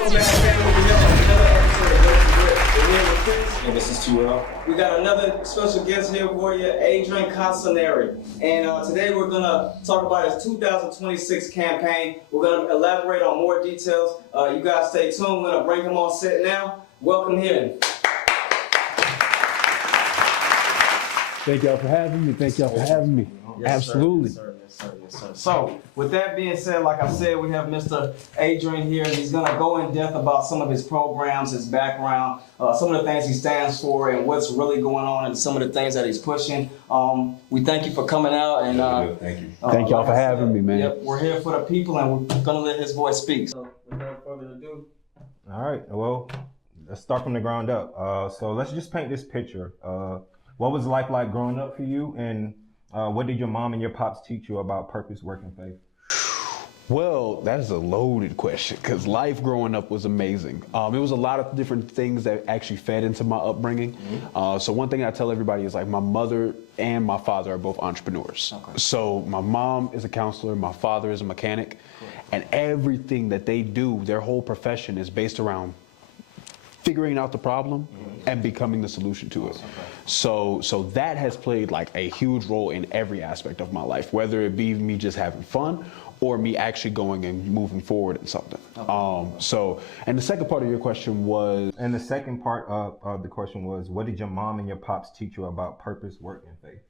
Welcome back, family. We have another episode of What's the Grip. We're here with Kris. And this is Terrell. We got another special guest here for you, Adrian Cosonery. And today we're going to talk about his 2026 campaign. We're going to elaborate on more details. You guys stay tuned. We're going to bring him on set now. Welcome here. Thank y'all for having me. Yes, Absolutely. Sir. Yes, sir. So, with that being said, like I said, we have Mr. Adrian here, and he's going to go in depth about some of his programs, his background, some of the things he stands for, and what's really going on, and some of the things that he's pushing. We thank you for coming out, and Thank you. Thank y'all for having me, man. Yep, we're here for the people, and we're going to let his voice speak. So, without further ado. All right. Well, let's start from the ground up. So let's just paint this picture. What was life like growing up for you, and what did your mom and your pops teach you about purpose, work, and faith? Well, that is a loaded question because life growing up was amazing. It was a lot of different things that actually fed into my upbringing. So one thing I tell everybody is like my mother and my father are both entrepreneurs. Okay. So my mom is a counselor, my father is a mechanic, and everything that they do, their whole profession is based around figuring out the problem and becoming the solution to it. So that has played like a huge role in every aspect of my life, whether it be me just having fun or me actually going and moving forward in something. And the second part of your question was? And the second part of the question was, what did your mom and your pops teach you about purpose, work, and faith?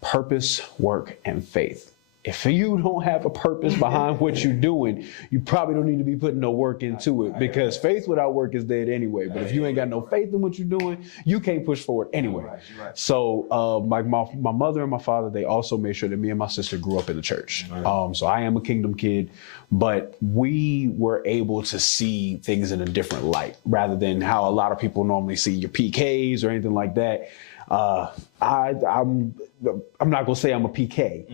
Purpose, work, and faith. If you don't have a purpose behind what you're doing, you probably don't need to be putting no work into it, because faith without work is dead anyway. But if you ain't got no faith in what you're doing, you can't push forward anyway. So my mother and my father, they also made sure that me and my sister grew up in the church. So I am a kingdom kid, but we were able to see things in a different light rather than how a lot of people normally see your PKs or anything like that. I'm not gonna say I'm a PK,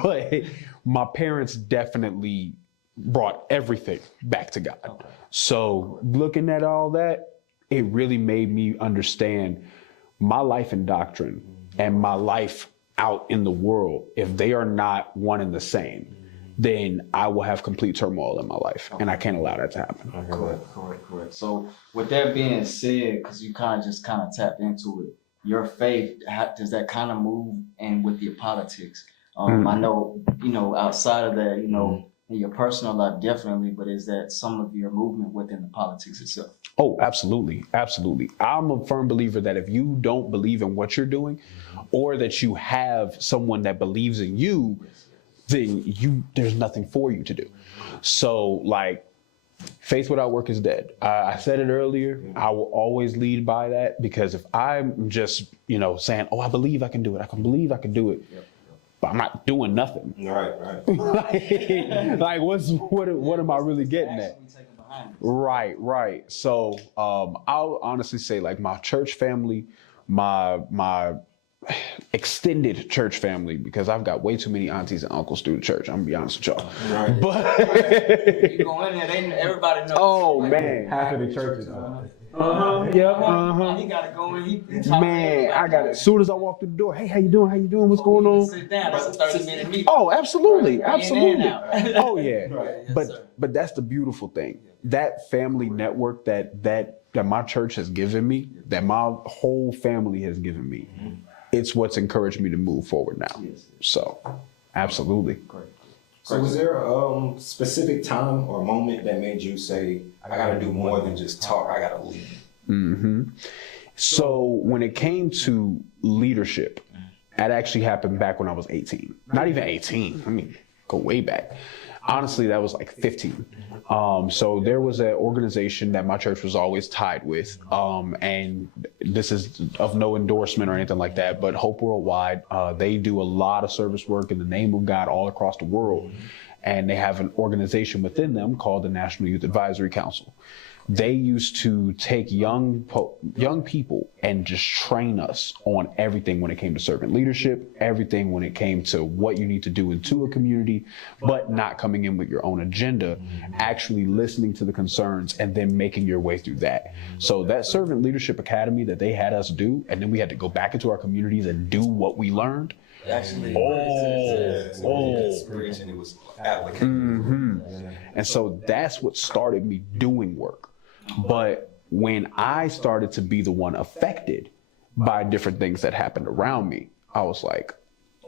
but my parents definitely brought everything back to God. So looking at all that, it really made me understand my life and doctrine and my life out in the world. If they are not one and the same, then I will have complete turmoil in my life, and I can't allow that to happen. Correct. So with that being said, because you kind of tapped into it, your faith, does that kind of move in with your politics? I know, outside of that, in your personal life, definitely, but is that some of your movement within the politics itself? Oh, absolutely. I'm a firm believer that if you don't believe in what you're doing, or that you have someone that believes in you, then there's nothing for you to do. So like, faith without work is dead. I said it earlier. I will always lead by that, because if I'm just, saying, oh, I believe I can do it. I can believe I can do it. But I'm not doing nothing. Right. like what am I really getting at? Right. So I'll honestly say, like, my church family, my extended church family, because I've got way too many aunties and uncles through the church. I'm gonna be honest with y'all. Right. But you go in there, everybody knows. Oh man, half of the churches. He gotta go in. Man, I got it. As soon as I walk through the door, hey, how you doing? What's going on? Sit down. That's a 30-minute meeting. Oh, absolutely. Oh yeah. Yes, but that's the beautiful thing. That family network that my church has given me, that my whole family has given me. It's what's encouraged me to move forward now. So, absolutely. Great. So was there a specific time or moment that made you say, I gotta do more than just talk, I gotta lead? So when it came to leadership, that actually happened back when I was 18. Not even 18, I mean, go way back. Honestly, that was like 15. So there was an organization that my church was always tied with, and this is of no endorsement or anything like that, but Hope Worldwide, they do a lot of service work in the name of God all across the world, and they have an organization within them called the National Youth Advisory Council. They used to take young people and just train us on everything when it came to servant leadership, everything when it came to what you need to do into a community, but not coming in with your own agenda, actually listening to the concerns and then making your way through that. So that servant leadership academy that they had us do, and then we had to go back into our communities and do what we learned. Actually, it was application. And so that's what started me doing work. But when I started to be the one affected by different things that happened around me, I was like,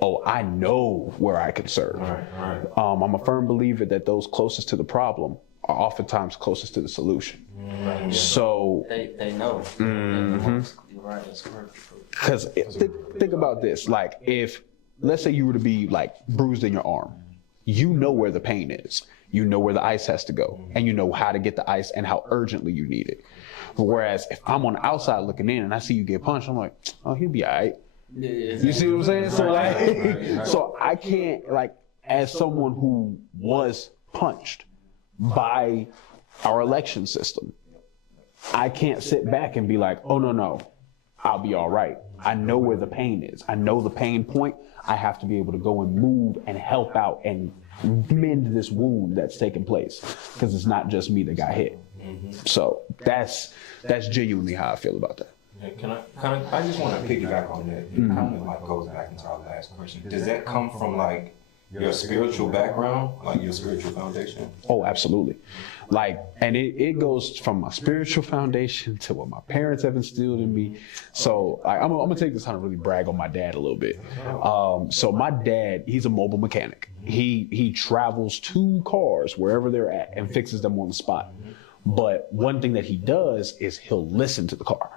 oh, I know where I can serve. Right. I'm a firm believer that those closest to the problem are oftentimes closest to the solution. Right. So They know. You're right, that's correct. because think about this, like if, let's say you were to be like bruised in your arm, you know where the pain is, you know where the ice has to go, and you know how to get the ice and how urgently you need it. Whereas if I'm on the outside looking in and I see you get punched, I'm like, oh, he'll be all right. Yeah. You see what I'm saying? So like, so I can't, like, as someone who was punched by our election system, I can't sit back and be like, oh no, I'll be all right. I know where the pain is. I know the pain point. I have to be able to go and move and help out and mend this wound that's taken place, because it's not just me that got hit. So that's genuinely how I feel about that. Yeah, I just want to piggyback on that. It kind of like goes back into our last question. Does that come from like your spiritual background, like your spiritual foundation? Oh, absolutely. Like, and it goes from my spiritual foundation to what my parents have instilled in me. So I'm gonna take this time to really brag on my dad a little bit. So my dad, he's a mobile mechanic. He travels 2 cars wherever they're at and fixes them on the spot. But one thing that he does is he'll listen to the car.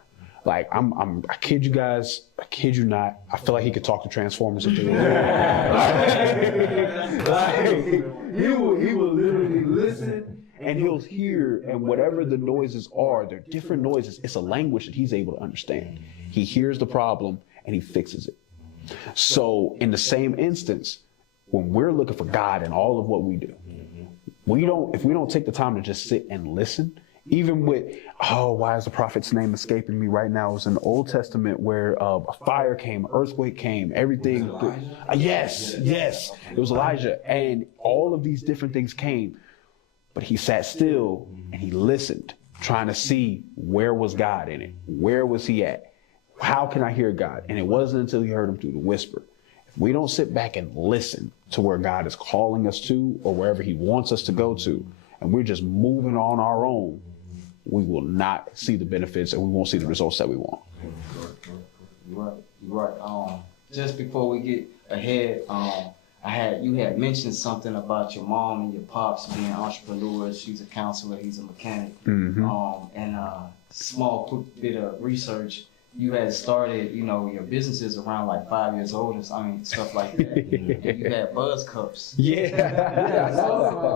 Like I kid you guys, I kid you not. I feel like he could talk to Transformers if they were like, he will literally listen and he'll hear, and whatever the noises are, they're different noises. It's a language that he's able to understand. He hears the problem and he fixes it. So in the same instance, when we're looking for God in all of what we do, if we don't take the time to just sit and listen, even with, why is the prophet's name escaping me right now? It was in the Old Testament where a fire came, earthquake came, everything. Yes. It was Elijah. And all of these different things came. But he sat still and he listened, trying to see where was God in it? Where was he at? How can I hear God? And it wasn't until he heard him through the whisper. If we don't sit back and listen to where God is calling us to or wherever he wants us to go to, and we're just moving on our own, we will not see the benefits and we won't see the results that we want. You're right. Just before we get ahead, you had mentioned something about your mom and your pops being entrepreneurs. She's a counselor, he's a mechanic. And small quick bit of research. You had started, your businesses around like 5 years old, stuff like that. And you had buzz cups. Yeah.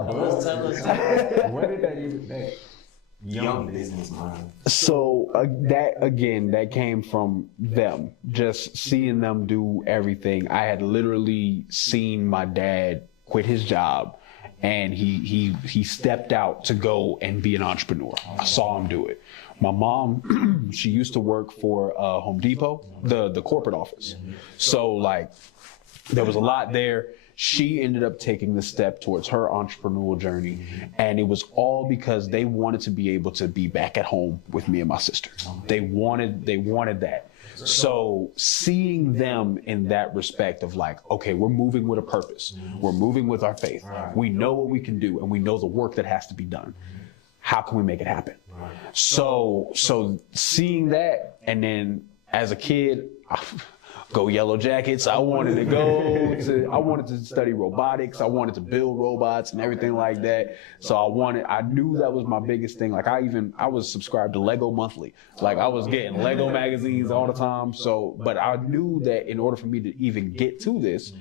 Let's tell us that. Where did that even young business mind? So that came from them, just seeing them do everything. I had literally seen my dad quit his job and he stepped out to go and be an entrepreneur. I saw him do it. My mom, she used to work for Home Depot, the corporate office. So like there was a lot there. She ended up taking the step towards her entrepreneurial journey, and it was all because they wanted to be able to be back at home with me and my sister. They wanted that. So seeing them in that respect of like, okay, we're moving with a purpose. We're moving with our faith. We know what we can do, and we know the work that has to be done. How can we make it happen? So seeing that, and then as a kid, go Yellow Jackets. I wanted to study robotics. I wanted to build robots and everything like that. So I knew that was my biggest thing. Like I was subscribed to Lego monthly. Like I was getting Lego magazines all the time. But I knew that in order for me to even get to this,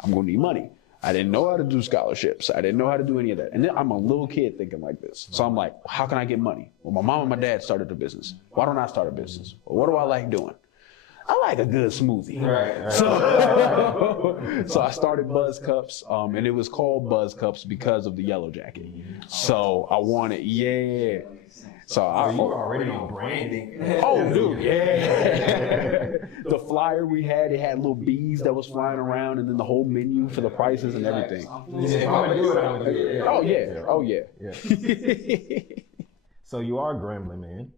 I'm going to need money. I didn't know how to do scholarships. I didn't know how to do any of that. And then I'm a little kid thinking like this. So I'm like, how can I get money? Well, my mom and my dad started a business. Why don't I start a business? Well, what do I like doing? I like a good smoothie. Right. So I started Buzz Cups, and it was called Buzz Cups because of the Yellow Jacket. So I wanted, So you were already on branding. Oh, dude, yeah. The flyer we had, it had little bees that was flying around, and then the whole menu for the prices and everything. If I'm gonna do it, I'm gonna do it. Oh yeah. So you are a Grambling man,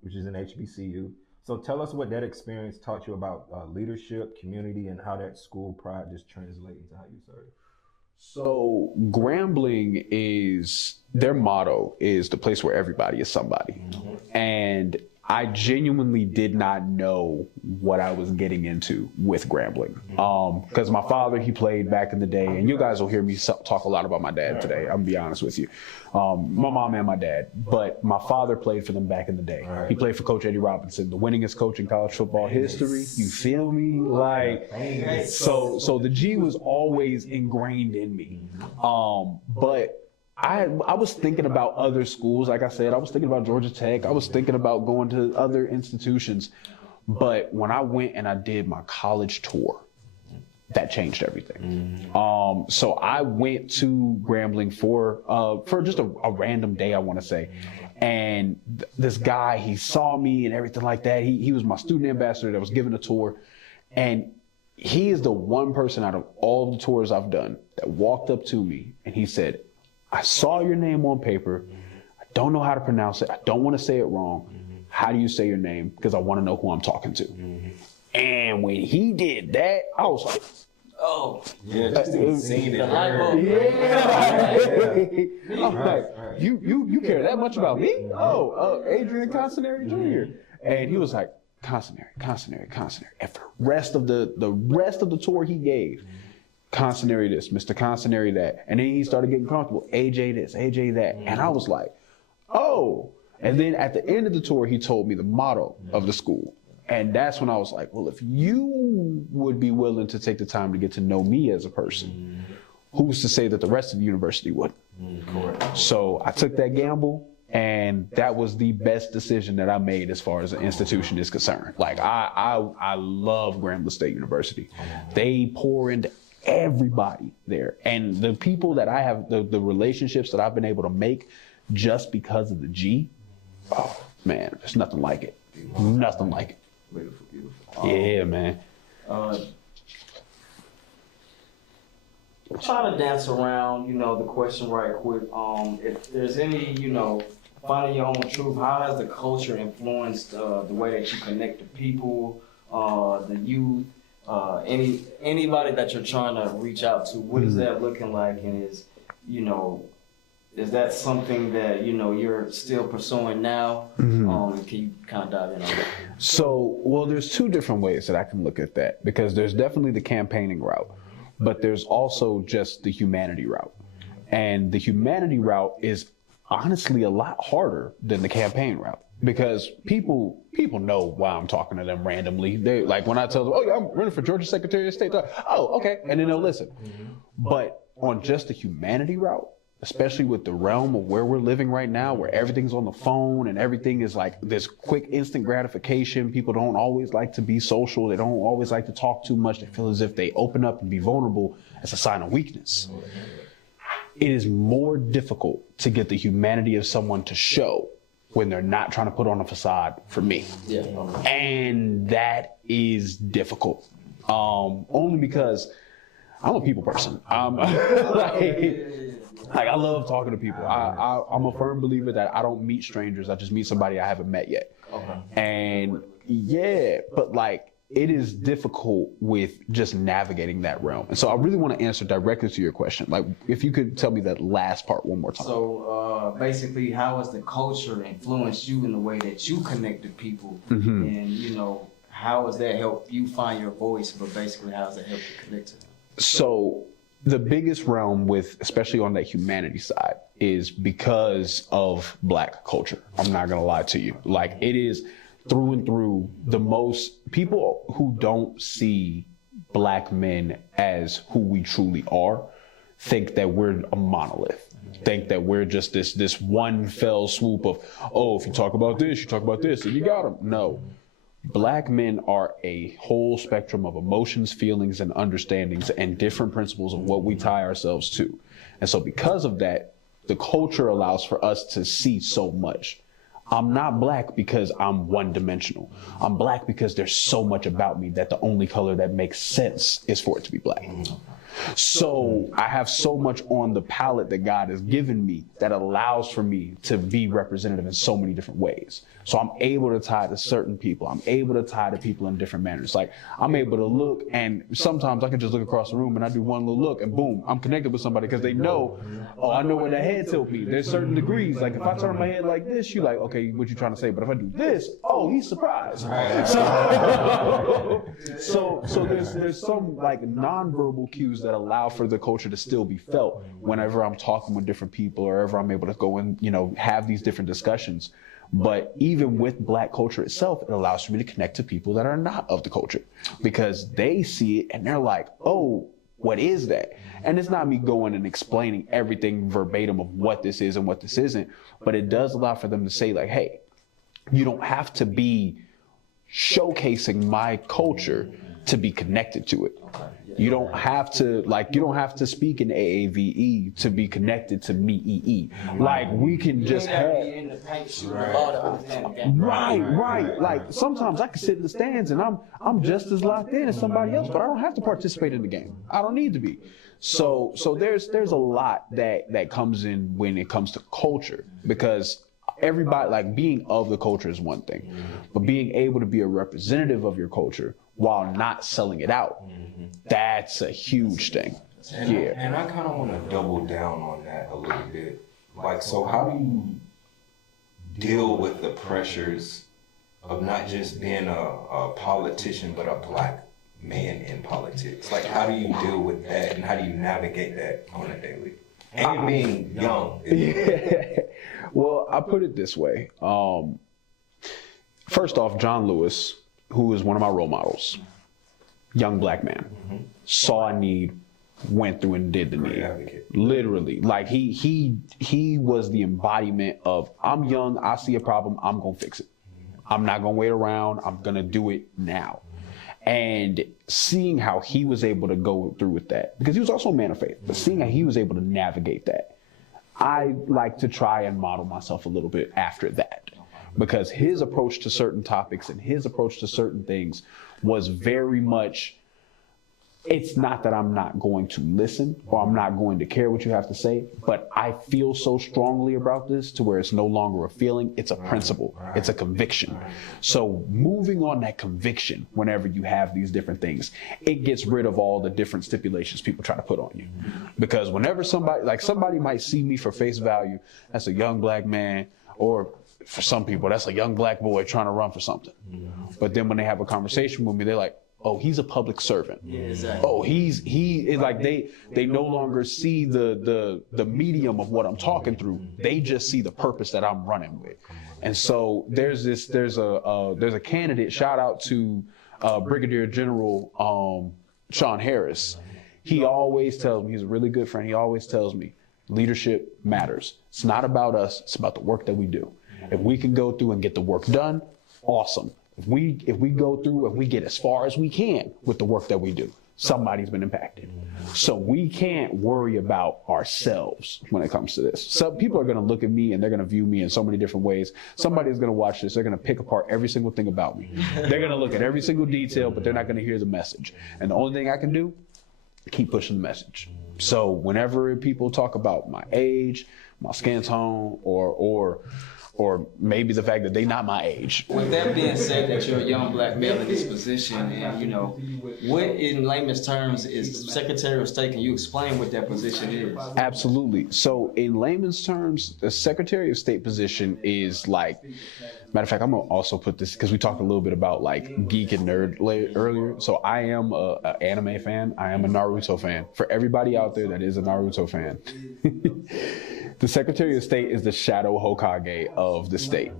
which is an HBCU. So tell us what that experience taught you about leadership, community, and how that school pride just translates into how you serve. So Grambling their motto is the place where everybody is somebody. And I genuinely did not know what I was getting into with Grambling. Because my father, he played back in the day, and you guys will hear me talk a lot about my dad today, I'm gonna be honest with you. My mom and my dad, but my father played for them back in the day. He played for Coach Eddie Robinson, the winningest coach in college football history. You feel me? Like, so the G was always ingrained in me. But I was thinking about other schools. Like I said, I was thinking about Georgia Tech. I was thinking about going to other institutions. But when I went and I did my college tour, that changed everything. So I went to Grambling for just a random day, I want to say. And this guy, he saw me and everything like that. He was my student ambassador that was giving a tour. And he is the one person out of all the tours I've done that walked up to me and he said, I saw your name on paper. I don't know how to pronounce it. I don't want to say it wrong. How do you say your name? Because I want to know who I'm talking to. And when he did that, I was like, oh. Yeah, just seeing it. Yeah. I'm like, you care that much about me? Oh, Adrian Cosonery Jr. And he was like, Consonery. And for the rest of the tour he gave, Consonery this, Mr. Consonery that. And then he started getting comfortable. AJ this, AJ that. And I was like, oh. And then at the end of the tour, he told me the motto of the school. And that's when I was like, well, if you would be willing to take the time to get to know me as a person, who's to say that the rest of the university wouldn't? So I took that gamble. And that was the best decision that I made as far as an institution is concerned. Like, I love Grambling State University. They pour into everybody there. And the people that I have, the relationships that I've been able to make just because of the G, oh, man, there's nothing like it. Nothing like it. Beautiful. Yeah, man. Try to dance around, the question right quick. If there's any, finding your own truth, how has the culture influenced the way that you connect to people, the youth, anybody that you're trying to reach out to? What is that looking like? And is that something that, you're still pursuing now? Can you kind of dive in on that? So, well, there's two different ways that I can look at that, because there's definitely the campaigning route, but there's also just the humanity route. And the humanity route is honestly a lot harder than the campaign route, because people know why I'm talking to them randomly. They like, when I tell them, oh yeah, I'm running for Georgia Secretary of State, they're like, oh, okay, and then they'll listen. But on just the humanity route, especially with the realm of where we're living right now, where everything's on the phone and everything is like this quick instant gratification, people don't always like to be social, they don't always like to talk too much, they feel as if they open up and be vulnerable as a sign of weakness. It is more difficult to get the humanity of someone to show when they're not trying to put on a facade for me. Yeah. And that is difficult. Only because I'm a people person. Like I love talking to people. I'm a firm believer that I don't meet strangers. I just meet somebody I haven't met yet. And yeah, but like, it is difficult with just navigating that realm. And so I really want to answer directly to your question. Like, if you could tell me that last part one more time. So basically, how has the culture influenced you in the way that you connect to people? And, how has that helped you find your voice? But basically, how has it helped you connect to them? So the biggest realm with, especially on that humanity side, is because of Black culture. I'm not going to lie to you. Like, it is through and through the most people who don't see Black men as who we truly are think that we're a monolith, think that we're just this one fell swoop of, oh, if you talk about this, you talk about this, and you got them. No. Black men are a whole spectrum of emotions, feelings, and understandings and different principles of what we tie ourselves to. And so because of that, the culture allows for us to see so much. I'm not Black because I'm one-dimensional. I'm Black because there's so much about me that the only color that makes sense is for it to be Black. So I have so much on the palette that God has given me that allows for me to be representative in so many different ways. So I'm able to tie to certain people. I'm able to tie to people in different manners. Like I'm able to look, and sometimes I can just look across the room and I do one little look and boom, I'm connected with somebody because they know, oh, I know where the head tilt be. There's certain degrees. Like if I turn my head like this, you like, okay, what you trying to say? But if I do this, oh, he's surprised. So there's some like nonverbal cues that allow for the culture to still be felt whenever I'm talking with different people or ever I'm able to go and, have these different discussions. But even with Black culture itself, it allows for me to connect to people that are not of the culture because they see it and they're like, oh, what is that? And it's not me going and explaining everything verbatim of what this is and what this isn't, but it does allow for them to say like, hey, you don't have to be showcasing my culture to be connected to it. You don't have to speak in AAVE to be connected to me EE. Like we can just have right. Like sometimes I can sit in the stands and I'm just as locked in as somebody else, but I don't have to participate in the game. I don't need to be. So there's a lot that comes in when it comes to culture because everybody, like being of the culture is one thing, but being able to be a representative of your culture while not selling it out, that's a huge thing. And I kind of want to double down on that a little bit. Like, so how do you deal with the pressures of not just being a politician, but a Black man in politics? Like, how do you deal with that and how do you navigate that on a daily? And being young. Well, I put it this way. First off, John Lewis, who is one of my role models, young Black man, saw a need, went through and did the need. Literally, like he was the embodiment of, I'm young, I see a problem, I'm gonna fix it. I'm not gonna wait around, I'm gonna do it now. And seeing how he was able to go through with that, because he was also a man of faith, but seeing how he was able to navigate that, I like to try and model myself a little bit after that. Because his approach to certain topics and his approach to certain things was very much, it's not that I'm not going to listen or I'm not going to care what you have to say, but I feel so strongly about this to where it's no longer a feeling, it's a principle, it's a conviction. So moving on that conviction, whenever you have these different things, it gets rid of all the different stipulations people try to put on you. Because whenever somebody might see me for face value, that's a young Black man, or for some people, that's a young Black boy trying to run for something. But then when they have a conversation with me, they're like, oh, he's a public servant. Yeah, exactly. Oh, he is like, they no longer see the medium of what I'm talking through. They just see the purpose that I'm running with. And so there's a candidate, shout out to Brigadier General Sean Harris. He always tells me, he's a really good friend, he always tells me, leadership matters. It's not about us, it's about the work that we do. If we can go through and get the work done, awesome. If we go through and we get as far as we can with the work that we do, somebody's been impacted. So we can't worry about ourselves when it comes to this. Some people are going to look at me and they're going to view me in so many different ways. Somebody's going to watch this. They're going to pick apart every single thing about me. They're going to look at every single detail, but they're not going to hear the message. And the only thing I can do, keep pushing the message. So whenever people talk about my age, my skin tone, or maybe the fact that they not my age. With that being said, that you're a young Black male in this position, and what in layman's terms is Secretary of State? Can you explain what that position is? Absolutely. So in layman's terms, the Secretary of State position is like, matter of fact, I'm gonna also put this, because we talked a little bit about like geek and nerd earlier. So I am an anime fan. I am a Naruto fan. For everybody out there that is a Naruto fan, the Secretary of State is the shadow Hokage of the state.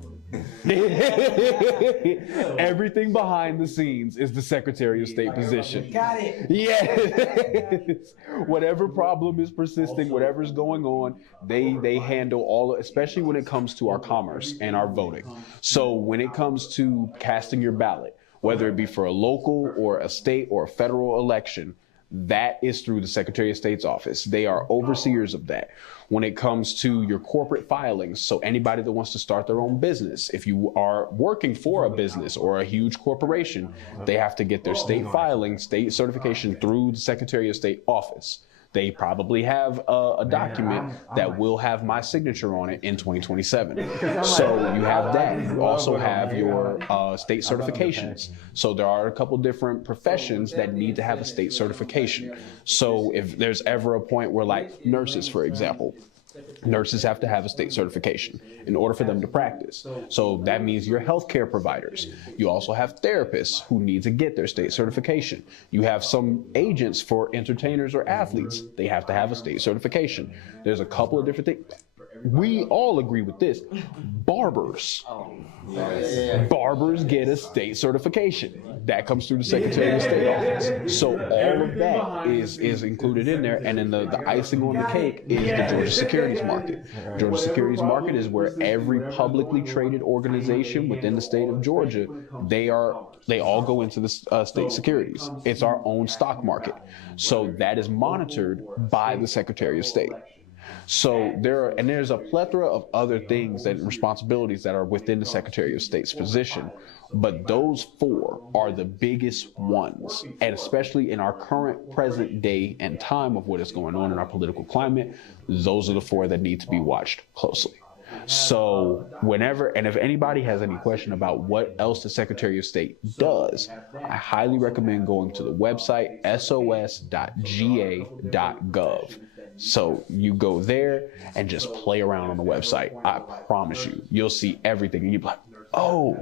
Everything behind the scenes is the Secretary of State position. Got it. Yes. Whatever problem is persisting, whatever's going on, they handle all, especially when it comes to our commerce and our voting. So when it comes to casting your ballot, whether it be for a local or a state or a federal election, that is through the Secretary of State's office. They are overseers of that. When it comes to your corporate filings, so anybody that wants to start their own business, if you are working for a business or a huge corporation, they have to get their state filing, state certification through the Secretary of State office. They probably have a document that will have my signature on it in 2027. So you have that. You also have your state certifications. So there are a couple different professions that need to have a state certification. So if there's ever a point where, like nurses, for example, nurses have to have a state certification in order for them to practice. So that means your healthcare providers. You also have therapists who need to get their state certification. You have some agents for entertainers or athletes. They have to have a state certification. There's a couple of different things. We all agree with this. Barbers. Barbers get a state certification. That comes through the Secretary of State office. So all of that is included in there. And then the icing on the cake is the Georgia securities market. Georgia securities market is where every publicly traded organization within the state of Georgia, they all go into the state securities. It's our own stock market. So that is monitored by the Secretary of State. So there's a plethora of other things and responsibilities that are within the Secretary of State's position, but those four are the biggest ones. And especially in our current present day and time of what is going on in our political climate, those are the four that need to be watched closely. So if anybody has any question about what else the Secretary of State does, I highly recommend going to the website sos.ga.gov. So you go there and just play around on the website. I promise you, you'll see everything. And you'll be like, oh,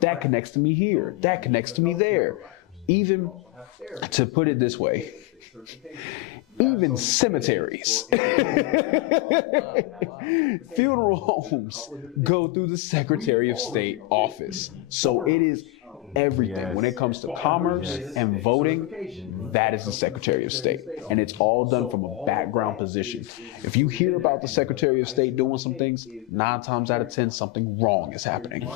that connects to me here. That connects to me there. Even, to put it this way, even cemeteries, funeral homes go through the Secretary of State office. So it is everything. When it comes to commerce and voting, that is the Secretary of State. And it's all done from a background position. If you hear about the Secretary of State doing some things, 9 times out of 10, something wrong is happening.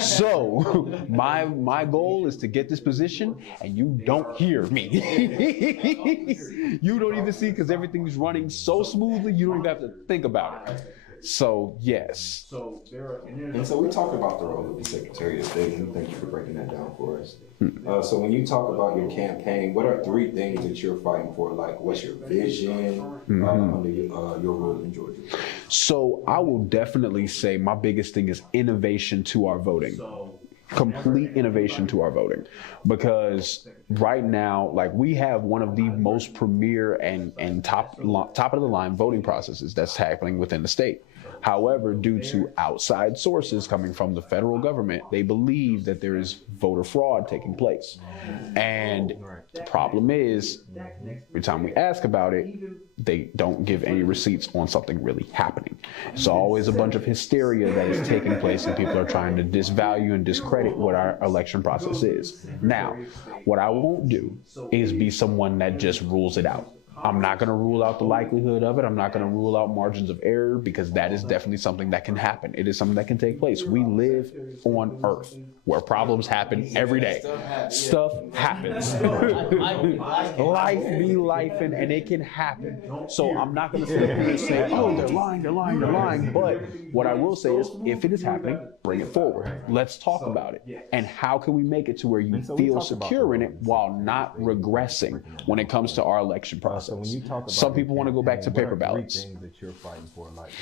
So my goal is to get this position and you don't hear me. You don't even see, because everything's running so smoothly, you don't even have to think about it. So, yes. And so we talked about the role of the Secretary of State, and thank you for breaking that down for us. So when you talk about your campaign, what are 3 things that you're fighting for? Like, what's your vision under your role in Georgia? So I will definitely say my biggest thing is innovation to our voting. Complete innovation to our voting, because right now, like, we have one of the most premier and top of the line voting processes that's happening within the state. However, due to outside sources coming from the federal government, they believe that there is voter fraud taking place. And the problem is, every time we ask about it, they don't give any receipts on something really happening. It's always a bunch of hysteria that is taking place, and people are trying to disvalue and discredit what our election process is. Now, what I won't do is be someone that just rules it out. I'm not going to rule out the likelihood of it. I'm not going to rule out margins of error, because that is definitely something that can happen. It is something that can take place. We live on Earth where problems happen every day. Stuff happens. Life be life, and it can happen. So I'm not going to sit here and say, oh, they're lying. But what I will say is, if it is happening, bring it forward. Let's talk about it. And how can we make it to where you feel secure in it while not regressing when it comes to our election process? Some people want to go back to paper ballots. Things that you're fighting for, like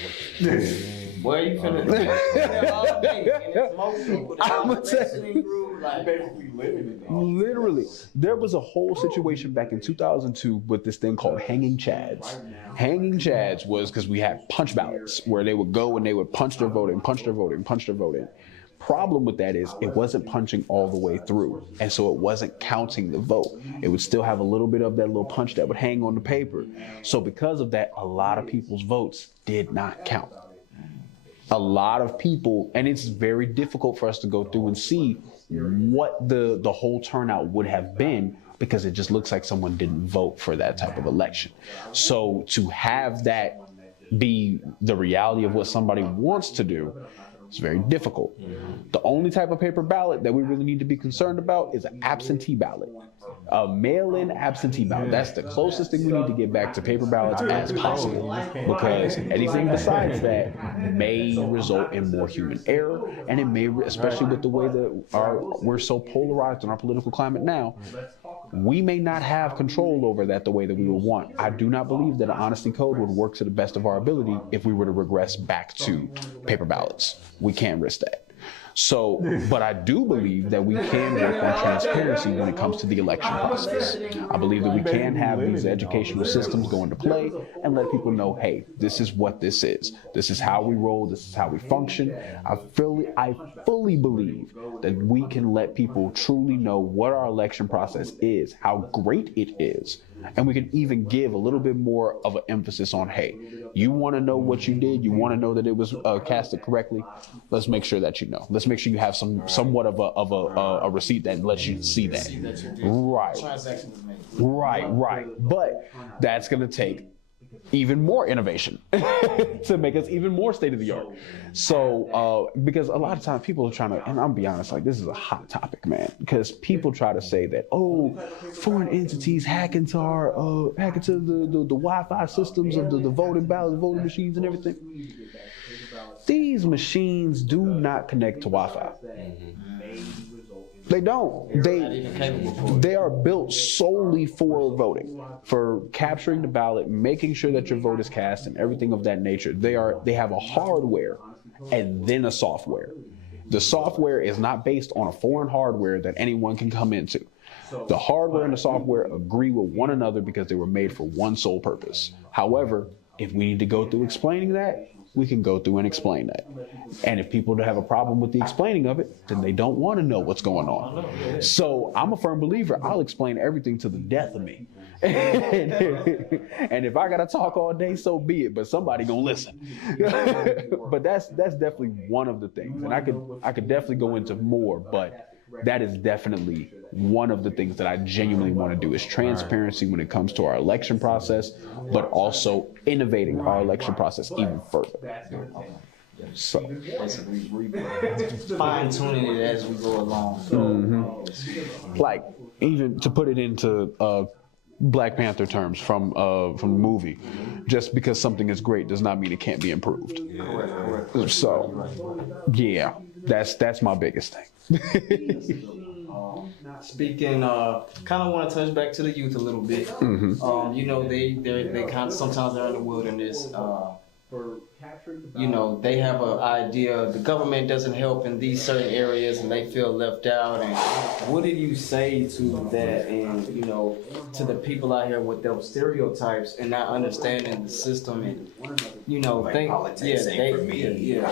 Where you finna all day, and it's most people that Basically living it. Literally, there was a whole situation back in 2002 with this thing called hanging chads. Hanging chads was because we had punch ballots where they would go and they would punch their vote in. Problem with that is it wasn't punching all the way through, and so it wasn't counting the vote. It would still have a little bit of that little punch that would hang on the paper. So because of that, a lot of people's votes did not count. A lot of people, and it's very difficult for us to go through and see what the whole turnout would have been, because it just looks like someone didn't vote for that type of election. So to have that be the reality of what somebody wants to do, it's very difficult. The only type of paper ballot that we really need to be concerned about is an absentee ballot. A mail-in absentee ballot. That's the closest thing we need to get back to paper ballots as possible, because anything besides that may result in more human error, and it may, especially with the way that we're so polarized in our political climate now, we may not have control over that the way that we would want. I do not believe that an honesty code would work to the best of our ability if we were to regress back to paper ballots. We can't risk that. So, but I do believe that we can work on transparency when it comes to the election process. I believe that we can have these educational systems go into play and let people know, hey, this is what this is. This is how we roll. This is how we function. I fully believe that we can let people truly know what our election process is, how great it is. And we can even give a little bit more of an emphasis on, hey, you want to know what you did, you want to know that it was casted correctly, let's make sure that you know. Let's make sure you have somewhat of a receipt that lets you see that. Right. But that's going to take even more innovation to make us even more state of the art. So, because a lot of times people are trying to, and I'll be honest, like, this is a hot topic, man, because people try to say that, oh, foreign entities hack into the Wi-Fi systems of the voting ballots, voting machines and everything. These machines do not connect to Wi-Fi. They don't. They are built solely for voting, for capturing the ballot, making sure that your vote is cast, and everything of that nature. They have a hardware and then a software. The software is not based on a foreign hardware that anyone can come into. The hardware and the software agree with one another because they were made for one sole purpose. However, if we need to go through explaining that, we can go through and explain that. And if people have a problem with the explaining of it, then they don't want to know what's going on. So I'm a firm believer, I'll explain everything to the death of me. And if I gotta talk all day, so be it, but somebody gonna listen. But that's definitely one of the things. And I could definitely go into more, but that is definitely one of the things that I genuinely want to do, is transparency when it comes to our election process, but also innovating our election process even further. So basically fine tuning it as we go along. Like, even to put it into Black Panther terms from the movie, just because something is great does not mean it can't be improved. Correct. So yeah, that's my biggest thing. Speaking, kind of want to touch back to the youth a little bit. You know, they kind of, sometimes they're in the wilderness. You know, they have an idea, the government doesn't help in these certain areas and they feel left out. And what did you say to that, and, you know, to the people out here with those stereotypes and not understanding the system, and, you know, Like think, politics ain't for me.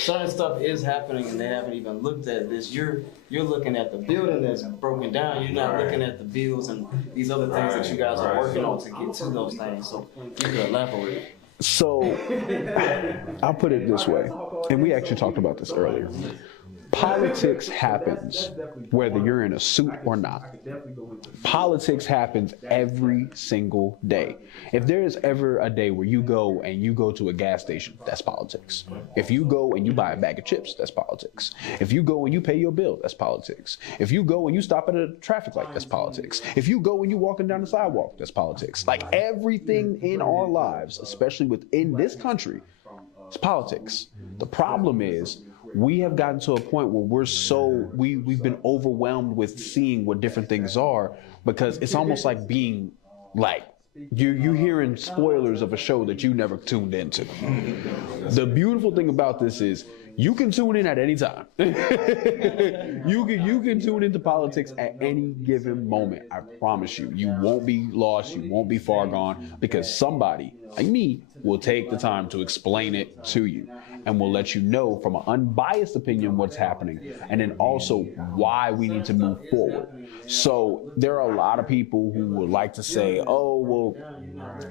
certain stuff is happening and they haven't even looked at this. You're looking at the building that's broken down. You're not looking at the bills and these other things that you guys are working on to get to those things. So you could elaborate. So I'll put it this way, and we actually talked about this earlier. Politics happens whether you're in a suit or not. Politics happens every single day. If there is ever a day where you go to a gas station, that's politics. If you go and you buy a bag of chips, that's politics. If you go and you pay your bill, that's politics. If you go and you stop at a traffic light, that's politics. If you go and you walking down the sidewalk, that's politics. Like, everything in our lives, especially within this country, is politics. The problem is, we have gotten to a point where we've been overwhelmed with seeing what different things are, because it's almost like being like, you hearing spoilers of a show that you never tuned into. The beautiful thing about this is you can tune in at any time. You can tune into politics at any given moment. I promise you, you won't be lost, you won't be far gone, because somebody like me will take the time to explain it to you, and will let you know from an unbiased opinion what's happening, and then also why we need to move forward. So there are a lot of people who would like to say, oh, well,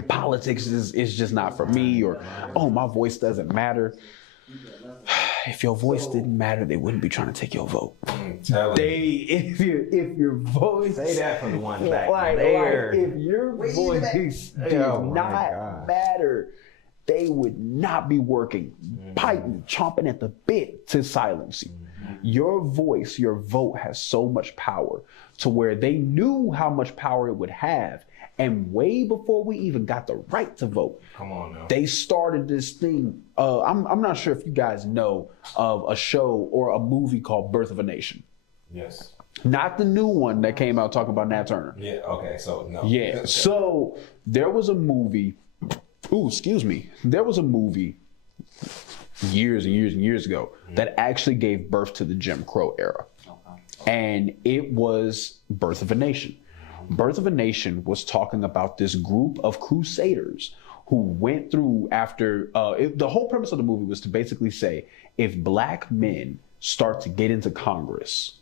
politics is just not for me, or, oh, my voice doesn't matter. If your voice didn't matter, they wouldn't be trying to take your vote. If your voice, say that for the ones back there. If your voice did not matter, they would not be working, fighting, chomping at the bit to silence you. your voice, your vote has so much power to where they knew how much power it would have. And way before we even got the right to vote, come on now, they started this thing. I'm not sure if you guys know of a show or a movie called Birth of a Nation. Yes. Not the new one that came out talking about Nat Turner. Yeah, okay, so no. Yeah, Okay. so there was a movie, there was a movie years and years and years ago that actually gave birth to the Jim Crow era. And it was Birth of a Nation. Birth of a Nation was talking about this group of crusaders who went through after, the whole premise of the movie was to basically say, if black men start to get into Congress,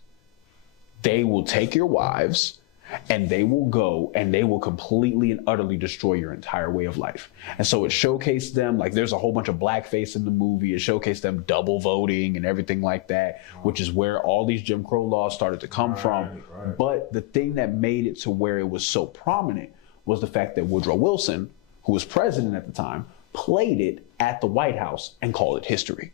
they will take your wives and they will go and they will completely and utterly destroy your entire way of life. And so it showcased them, like there's a whole bunch of blackface in the movie. It showcased them double voting and everything like that, which is where all these Jim Crow laws started to come from. Right. But the thing that made it to where it was so prominent was the fact that Woodrow Wilson, who was president at the time, played it at the White House and called it history.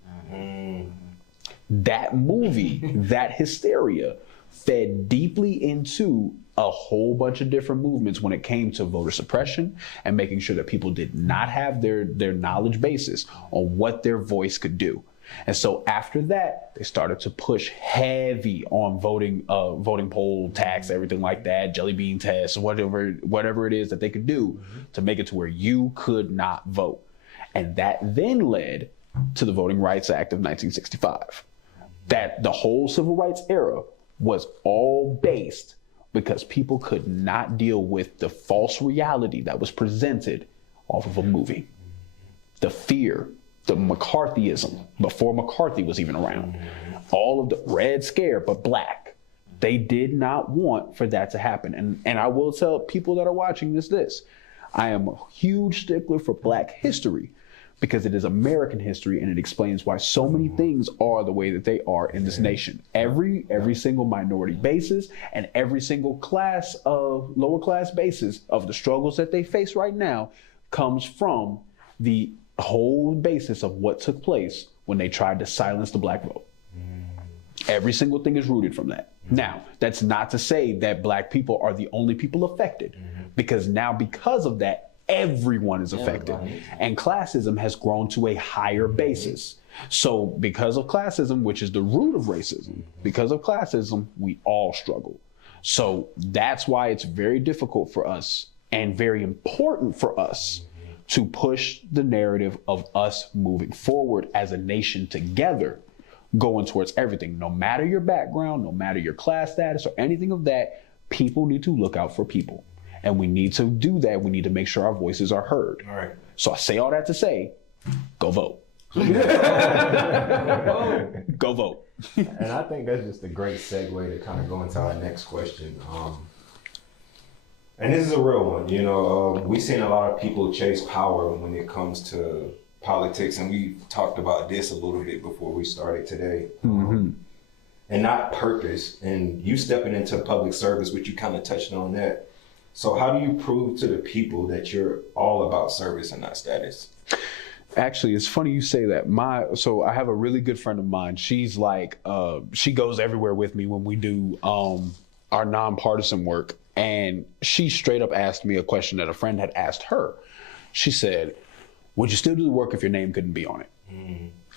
That movie, that hysteria, fed deeply into a whole bunch of different movements when it came to voter suppression and making sure that people did not have their knowledge basis on what their voice could do. And so after that, they started to push heavy on voting poll tax, everything like that, jelly bean tests, whatever it is that they could do to make it to where you could not vote. And that then led to the Voting Rights Act of 1965. That the whole civil rights era was all based because people could not deal with the false reality that was presented off of a movie. The fear, the McCarthyism, before McCarthy was even around. All of the Red Scare, but black. They did not want for that to happen. And I will tell people that are watching this. I am a huge stickler for black history because it is American history and it explains why so many things are the way that they are in this nation. Every single minority basis and every single class of lower class basis of the struggles that they face right now comes from the whole basis of what took place when they tried to silence the black vote. Every single thing is rooted from that. Now, that's not to say that black people are the only people affected, because now because of that, everyone is affected. And classism has grown to a higher basis. So because of classism, which is the root of racism, because of classism, we all struggle. So that's why it's very difficult for us and very important for us to push the narrative of us moving forward as a nation together, going towards everything. No matter your background, no matter your class status or anything of that, people need to look out for people. And we need to do that. We need to make sure our voices are heard. All right. So I say all that to say, go vote. Go vote. And I think that's just a great segue to kind of go into our next question. And this is a real one. You know, we've seen a lot of people chase power when it comes to politics. And we talked about this a little bit before we started today. And not purpose. And you stepping into public service, which you kind of touched on that. So how do you prove to the people that you're all about service and not status? Actually, it's funny you say that. So I have a really good friend of mine. She's like, she goes everywhere with me when we do our nonpartisan work. And she straight up asked me a question that a friend had asked her. She said, would you still do the work if your name couldn't be on it?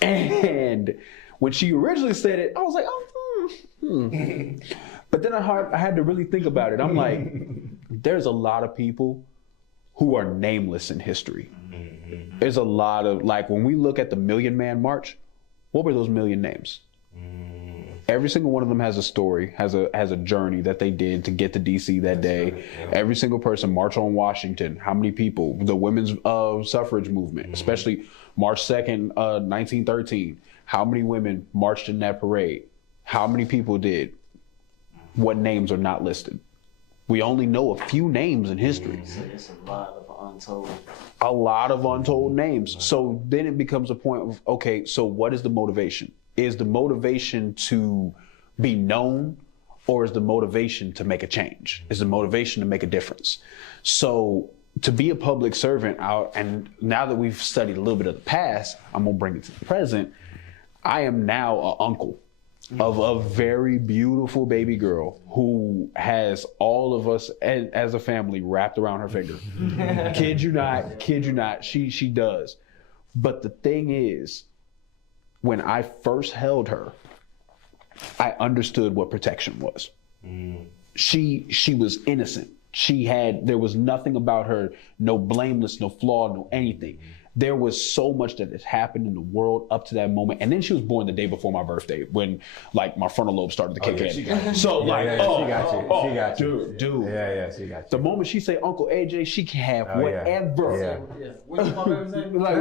And when she originally said it, I was like, But then I had to really think about it. I'm like, there's a lot of people who are nameless in history. There's a lot of, like, when we look at the Million Man March, what were those million names? Every single one of them has a story, has a journey that they did to get to DC that day. Right, yeah. Every single person, March on Washington, how many people? The women's suffrage movement, especially March 2nd, 1913. How many women marched in that parade? How many people did? What names are not listed? We only know a few names in history. It's a lot of untold. A lot of untold names. So then it becomes a point of, okay, so what is the motivation? Is the motivation to be known, or is the motivation to make a change? Is the motivation to make a difference? So to be a public servant out, and now that we've studied a little bit of the past, I'm gonna bring it to the present. I am now an uncle of a very beautiful baby girl who has all of us as a family wrapped around her finger. Kid you not, she does. But the thing is, when I first held her, I understood what protection was. She was innocent. There was nothing about her, no blameless, no flaw, no anything. There was so much that has happened in the world up to that moment. And then she was born the day before my birthday when like my frontal lobe started to kick in. So she got you. Dude. Yeah, she got you. The moment she say Uncle AJ, she can have whatever. Yeah. What's my baby's name? Like,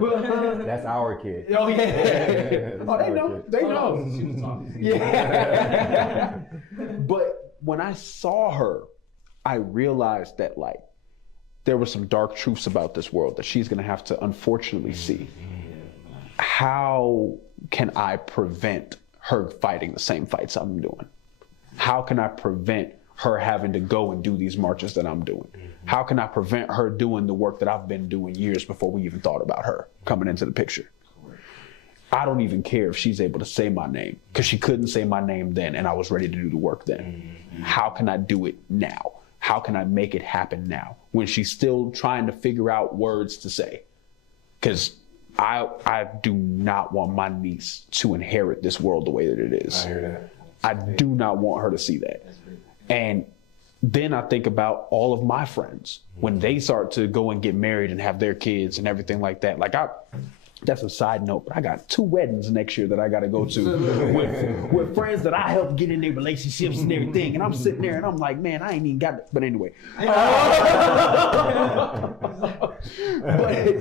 what? That's our kid. Oh yeah. Oh, they know. They know. Yeah. But when I saw her, I realized that like there were some dark truths about this world that she's gonna have to unfortunately see. How can I prevent her fighting the same fights I'm doing? How can I prevent her having to go and do these marches that I'm doing? How can I prevent her doing the work that I've been doing years before we even thought about her coming into the picture? I don't even care if she's able to say my name, because she couldn't say my name then and I was ready to do the work then. How can I do it now? How can I make it happen now when she's still trying to figure out words to say? Because I do not want my niece to inherit this world the way that it is. I hear that. I do not want her to see that. And then I think about all of my friends when they start to go and get married and have their kids and everything like that. Like that's a side note, but I got 2 weddings next year that I got to go to with friends that I helped get in their relationships and everything. And I'm sitting there and I'm like, man, I ain't even got it. But anyway. It's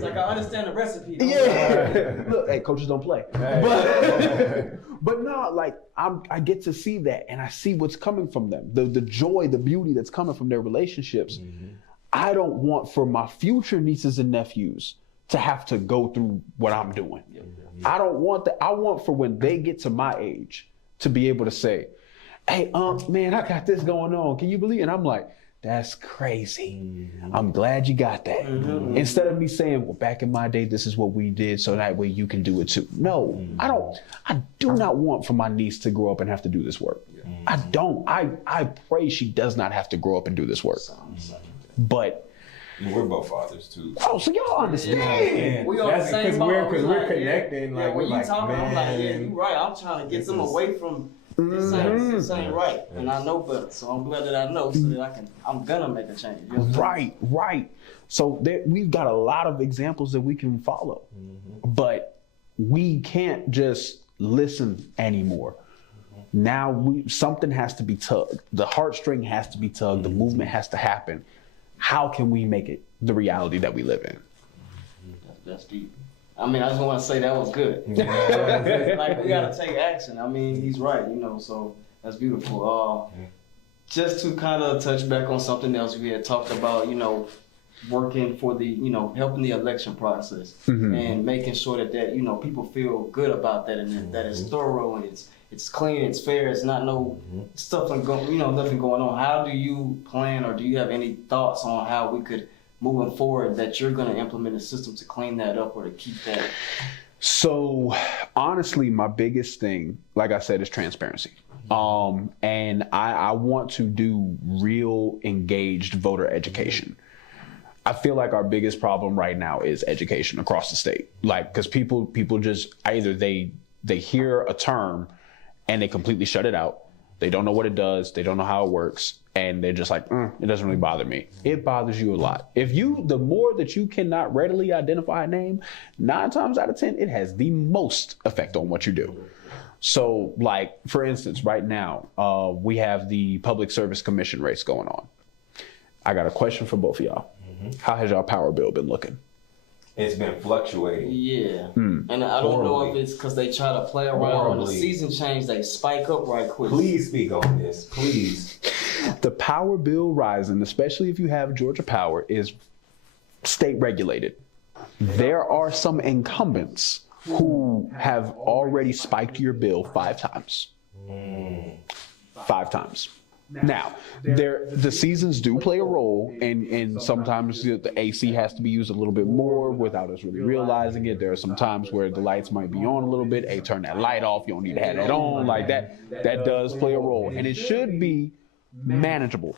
like I understand the recipe. Yeah. Look, hey, coaches don't play. But no, like I get to see that and I see what's coming from them. The joy, the beauty that's coming from their relationships. I don't want for my future nieces and nephews to have to go through what I'm doing. I don't want that. I want for when they get to my age to be able to say, hey, man, I got this going on. Can you believe it? And I'm like, that's crazy. I'm glad you got that. Instead of me saying, well, back in my day, this is what we did, so that way you can do it too. No, I do not want for my niece to grow up and have to do this work. I don't. I pray she does not have to grow up and do this work. But we're both fathers too. oh, so y'all understand. We on the same because we're connecting. Yeah, Like when we're you talking, I'm like, yeah, man. you right. I'm trying to get them away from this ain't right, and I know better. So I'm glad that I know, so that I'm gonna make a change. You know? Right. So we've got a lot of examples that we can follow, but we can't just listen anymore. Now something has to be tugged. The heartstring has to be tugged. The movement has to happen. How can we make it the reality that we live in? That's deep. I mean, I just want to say that was good. Like, we got to take action. I mean, he's right, so that's beautiful. Just to kind of touch back on something else we had talked about, working for the, helping the election process and making sure that people feel good about that and that it's thorough and it's clean, it's fair, it's not no stuff like nothing going on. How do you plan, or do you have any thoughts on how we could, moving forward, that you're going to implement a system to clean that up or to keep that? So honestly, my biggest thing, like I said, is transparency. And I want to do real engaged voter education. I feel like our biggest problem right now is education across the state. Like, because people just either they hear a term and they completely shut it out. They don't know what it does. They don't know how it works. And they're just like, it doesn't really bother me. It bothers you a lot. The more that you cannot readily identify a name, 9 times out of 10, it has the most effect on what you do. So like, for instance, right now, we have the Public Service Commission race going on. I got a question for both of y'all. How has y'all power bill been looking? It's been fluctuating. Yeah. And I don't know if it's because they try to play around. When the season change, they spike up right quick. Please speak on this, please. The power bill rising, especially if you have Georgia Power, is state regulated. There are some incumbents who have already spiked your bill 5 times. 5 times. Now, the seasons do play a role, and sometimes the AC has to be used a little bit more without us really realizing it. There are some times where the lights might be on a little bit. Hey, turn that light off. You don't need to have that on like that. That does play a role, and it should be manageable.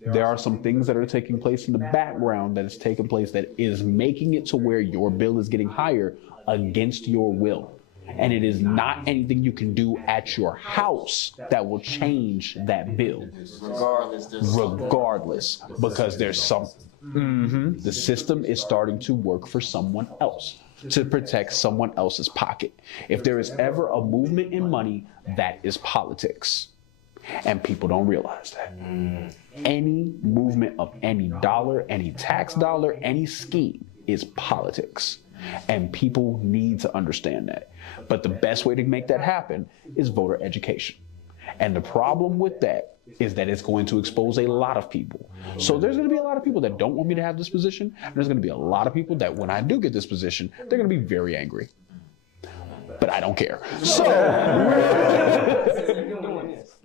There are some things that are taking place in the background that is taking place that is making it to where your bill is getting higher against your will. And it is not anything you can do at your house that will change that bill. Regardless, because there's something. The system is starting to work for someone else to protect someone else's pocket. If there is ever a movement in money, that is politics. And people don't realize that. Any movement of any dollar, any tax dollar, any scheme is politics. And people need to understand that. But the best way to make that happen is voter education. And the problem with that is that it's going to expose a lot of people. So there's going to be a lot of people that don't want me to have this position. And there's going to be a lot of people that when I do get this position, they're going to be very angry. But I don't care. So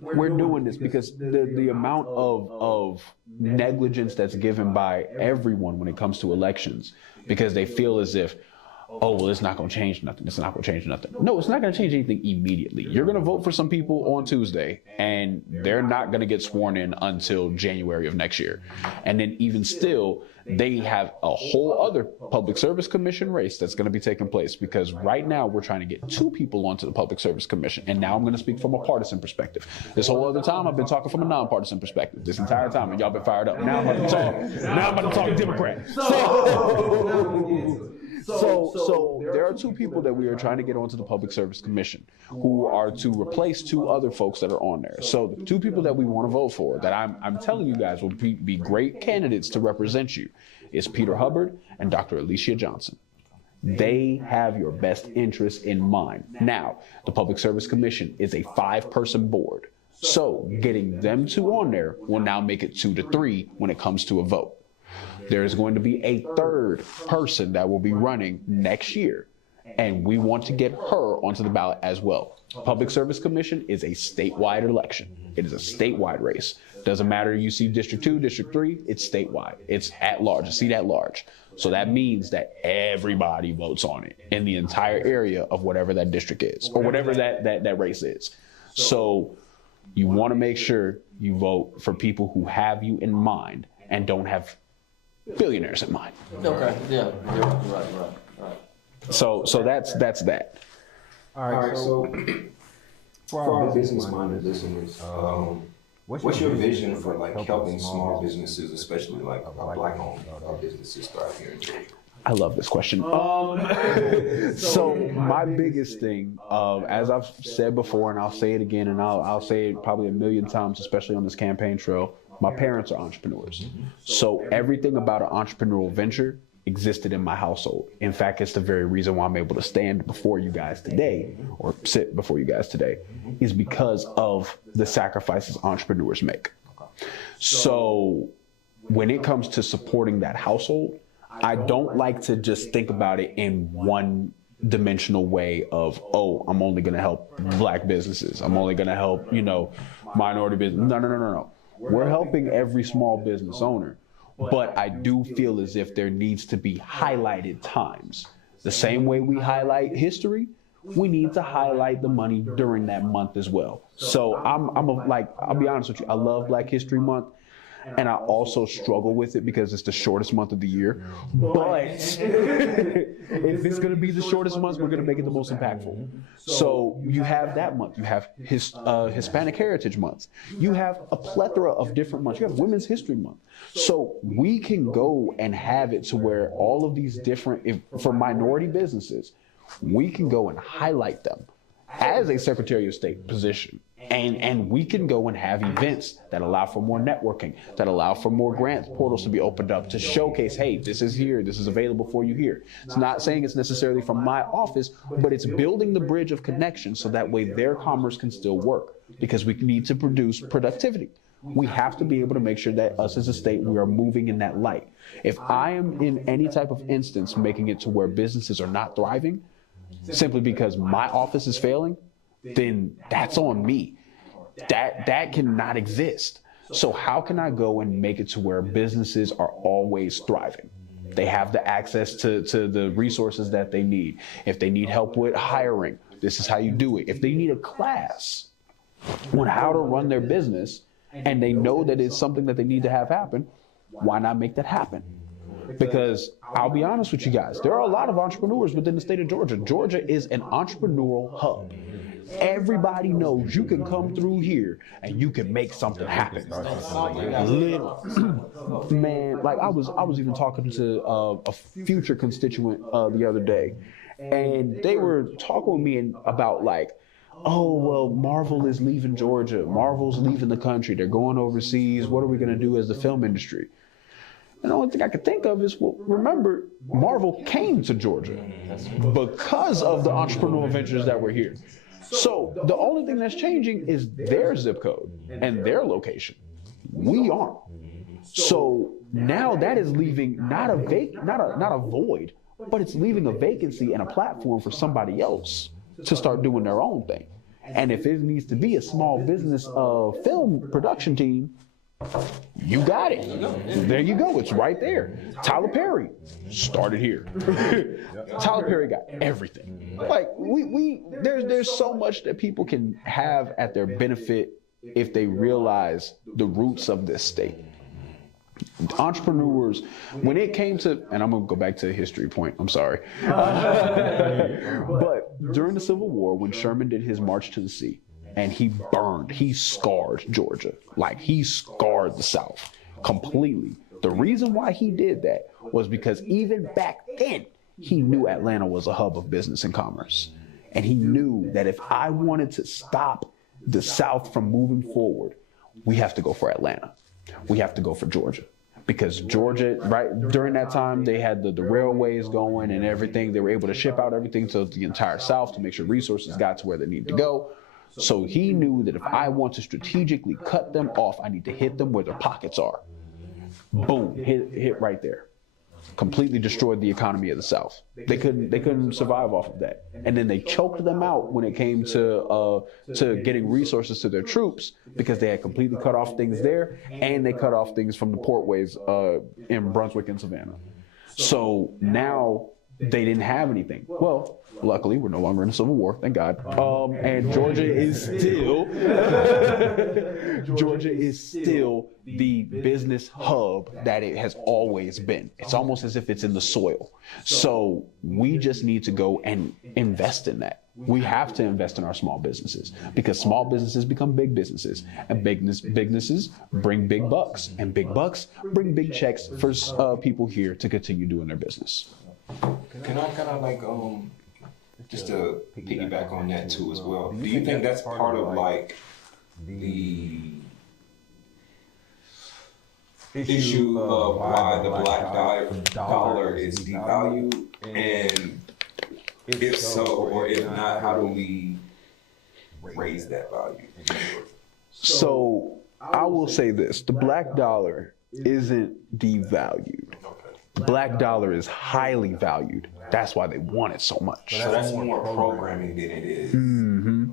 we're doing this because the amount of negligence that's given by everyone when it comes to elections, because they feel as if, oh, well, it's not going to change nothing. It's not going to change nothing. No, it's not going to change anything immediately. You're going to vote for some people on Tuesday, and they're not going to get sworn in until January of next year. And then even still, they have a whole other Public Service Commission race that's going to be taking place, because right now we're trying to get 2 people onto the Public Service Commission. And now I'm going to speak from a partisan perspective. This whole other time I've been talking from a nonpartisan perspective. This entire time, and y'all been fired up. Now I'm about to talk Democrat. So there are 2 people that we are trying to get onto the Public Service Commission who are to replace 2 other folks that are on there. So the 2 people that we want to vote for, that I'm telling you guys will be great candidates to represent you, is Peter Hubbard and Dr. Alicia Johnson. They have your best interests in mind. Now, the Public Service Commission is a 5-person board. So getting them 2 on there will now make it 2 to 3 when it comes to a vote. There is going to be a 3rd person that will be running next year, and we want to get her onto the ballot as well. Public Service Commission is a statewide election. It is a statewide race. Doesn't matter you see District 2, District 3, it's statewide. It's at large, a seat at large. So that means that everybody votes on it in the entire area of whatever that district is, or whatever that race is. So you want to make sure you vote for people who have you in mind and don't have billionaires in mind. Okay, yeah, right. So that's that. All right, so for our business-minded listeners, what's your vision for like helping small businesses, especially like Black-owned businesses, thrive here in Georgia? I love this question. So my biggest thing, as I've said before, and I'll say it again, and I'll say it probably a million times, especially on this campaign trail, my parents are entrepreneurs. So everything about an entrepreneurial venture existed in my household. In fact, it's the very reason why I'm able to stand before you guys today, or sit before you guys today, is because of the sacrifices entrepreneurs make. So when it comes to supporting that household, I don't like to just think about it in one dimensional way of, oh, I'm only going to help Black businesses. I'm only going to help, minority business. No. We're helping every small business owner, but I do feel as if there needs to be highlighted times. The same way we highlight history, we need to highlight the money during that month as well. So I'll be honest with you, I love Black History Month. And I also struggle with it because it's the shortest month of the year. But if it's going to be the shortest month, we're going to make it the most impactful. So you have that month. You have Hispanic Heritage Month. You have a plethora of different months. You have Women's History Month. So we can go and have it to where all of these different, for minority businesses, we can go and highlight them as a Secretary of State position. And we can go and have events that allow for more networking, that allow for more grant portals to be opened up to showcase, hey, this is here, this is available for you here. It's not saying it's necessarily from my office, but it's building the bridge of connection so that way their commerce can still work, because we need to produce productivity. We have to be able to make sure that us as a state, we are moving in that light. If I am in any type of instance making it to where businesses are not thriving, simply because my office is failing, then that's on me. That cannot exist. So how can I go and make it to where businesses are always thriving? They have the access to the resources that they need. If they need help with hiring, this is how you do it. If they need a class on how to run their business and they know that it's something that they need to have happen, why not make that happen? Because I'll be honest with you guys, there are a lot of entrepreneurs within the state of Georgia. Georgia is an entrepreneurial hub. Everybody knows you can come through here and you can make something happen. Man, like I was even talking to a future constituent the other day, and they were talking with me about like, oh, well, Marvel is leaving Georgia. Marvel's leaving the country. They're going overseas. What are we going to do as the film industry? And the only thing I could think of is, well, remember, Marvel came to Georgia because of the entrepreneurial ventures that were here. So the only thing that's changing is their zip code and their location. We aren't. So now that is leaving not a void, but it's leaving a vacancy and a platform for somebody else to start doing their own thing. And if it needs to be a small business film production team, you got it. There you go. It's right there. Tyler Perry started here. Tyler Perry got everything. Like there's so much that people can have at their benefit if they realize the roots of this state. Entrepreneurs, when it came to, and I'm gonna go back to a history point, I'm sorry. But during the Civil War, when Sherman did his March to the Sea, and he scarred Georgia. Like he scarred the South completely. The reason why he did that was because even back then, he knew Atlanta was a hub of business and commerce. And he knew that if I wanted to stop the South from moving forward, we have to go for Atlanta. We have to go for Georgia. Because Georgia, right during that time, they had the railways going and everything. They were able to ship out everything to the entire South to make sure resources got to where they needed to go. So he knew that if I want to strategically cut them off, I need to hit them where their pockets are. Boom, hit right there. Completely destroyed the economy of the South. They couldn't survive off of that. And then they choked them out when it came to getting resources to their troops, because they had completely cut off things there, and they cut off things from the portways in Brunswick and Savannah. So now they didn't have anything. Well, luckily, we're no longer in a civil war, thank God. And Georgia is still the business hub that it has always been. It's almost as if it's in the soil. So we just need to go and invest in that. We have to invest in our small businesses, because small businesses become big businesses, and businesses bring big bucks, and big bucks bring big checks for people here to continue doing their business. Can I kind of like just to piggyback on that too as well? Do you think that's part of like the issue of why the black dollar is devalued? And if so, or if not, how do we raise that value? So I will say this: the black dollar isn't devalued. The black dollar is highly valued. That's why they want it so much. So that's more programming than it is. Mm-hmm.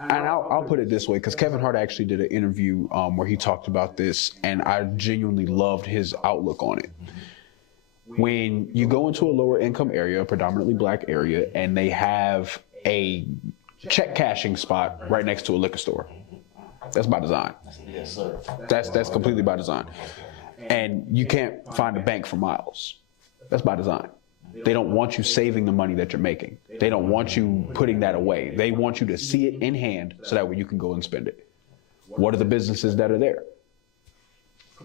And I'll put it this way, because Kevin Hart actually did an interview where he talked about this, and I genuinely loved his outlook on it. When you go into a lower income area, a predominantly black area, and they have a check cashing spot right next to a liquor store, that's by design. Yes, sir. That's completely by design. And you can't find a bank for miles. That's by design. They don't want you saving the money that you're making. They don't want you putting that away. They want you to see it in hand so that way you can go and spend it. What are the businesses that are there?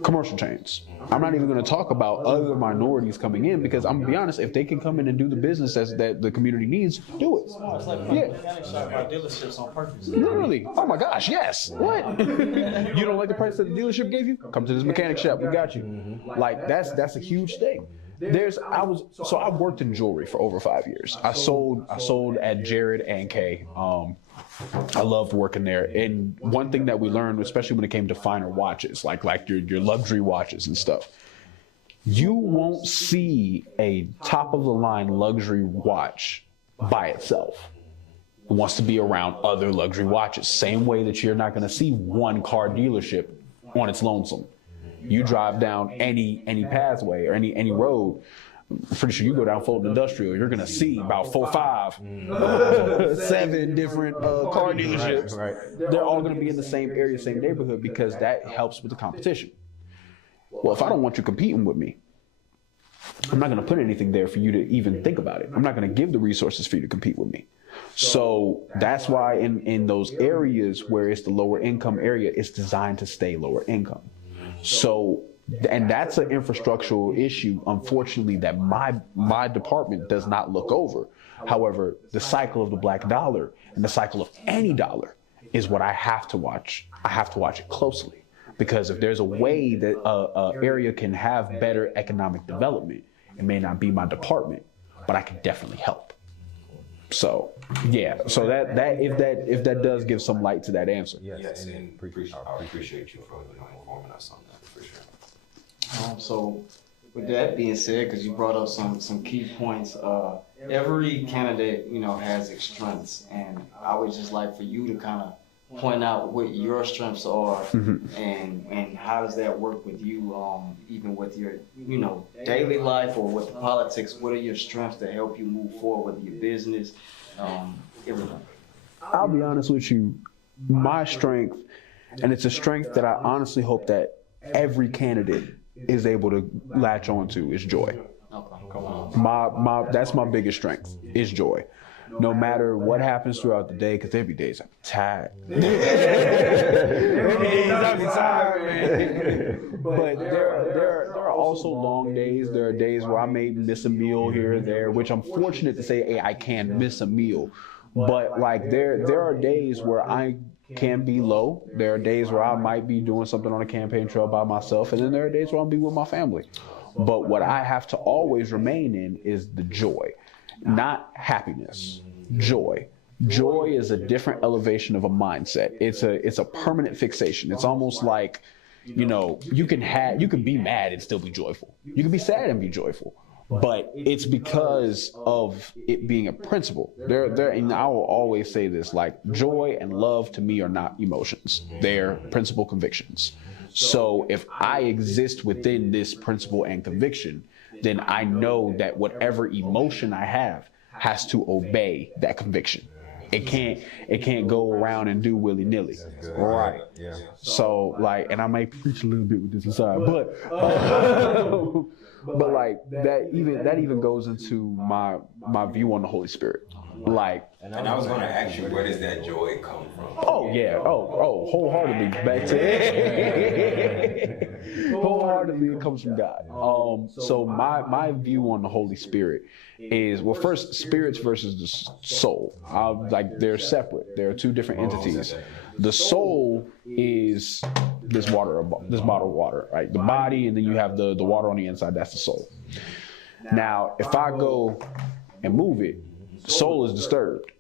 Commercial chains. I'm not even going to talk about other minorities coming in, because I'm going to be honest, if they can come in and do the business that the community needs, do it. It's like mechanic shop or dealerships on purpose. Literally. Oh my gosh, yes. What? You don't like the price that the dealership gave you? Come to this mechanic shop. We got you. Like that's a huge thing. I've worked in jewelry for over 5 years. I sold at Jared and Kay. I loved working there. And one thing that we learned, especially when it came to finer watches, like your luxury watches and stuff, you won't see a top of the line luxury watch by itself. wants to be around other luxury watches. Same way that you're not going to see one car dealership on its lonesome. You drive down any pathway or any road, I'm pretty sure you go down Fulton Industrial, you're going to see about 4, 5, 7 different car dealerships. Right. They're all going to be in the same area, same neighborhood, because that helps with the competition. Well, if I don't want you competing with me, I'm not going to put anything there for you to even think about it. I'm not going to give the resources for you to compete with me. So that's why in those areas where it's the lower income area, it's designed to stay lower income. So, and that's an infrastructural issue, unfortunately, that my department does not look over. However, the cycle of the black dollar and the cycle of any dollar is what I have to watch. I have to watch it closely, because if there's a way that an area can have better economic development, it may not be my department, but I can definitely help. So yeah, so that if that does give some light to that answer. Yes, and I appreciate you for informing us on that for sure. So with that being said, because you brought up some key points, every candidate, has its strengths, and I would just like for you to kind of point out what your strengths are, and how does that work with you, even with your, daily life or with politics. What are your strengths that help you move forward with your business, everything? I'll be honest with you, my strength, and it's a strength that I honestly hope that every candidate is able to latch on to, is joy. Okay, come on. That's my biggest strength, is joy. No matter what happens throughout the day, because there be days I'm tired. But there are also long days. There are days where I may miss a meal here or there, which I'm fortunate to say, hey, I can miss a meal. But like there are days where I can be low. There are days where I might be doing something on a campaign trail by myself, and then there are days where I'll be with my family. But what I have to always remain in is the joy. Not happiness, joy. Joy is a different elevation of a mindset. It's a permanent fixation. It's almost like, you can be mad and still be joyful. You can be sad and be joyful. But it's because of it being a principle. And I will always say this, like, joy and love to me are not emotions. They're principle convictions. So if I exist within this principle and conviction, then I know that whatever emotion I have has to obey that conviction. It can't go around and do willy-nilly. Right. Yeah. So like, and I may preach a little bit with this aside, but like that even goes into my view on the Holy Spirit. Like, and I was going to ask you, where does that joy come from? Oh yeah, wholeheartedly back to wholeheartedly it comes from God. So my view on the Holy Spirit is, well, first, spirits versus the soul. Like, they're separate. There are two different entities. The soul is this bottle of water, right? The body, and then you have the water on the inside. That's the soul. Now, if I go and move it, the soul is disturbed.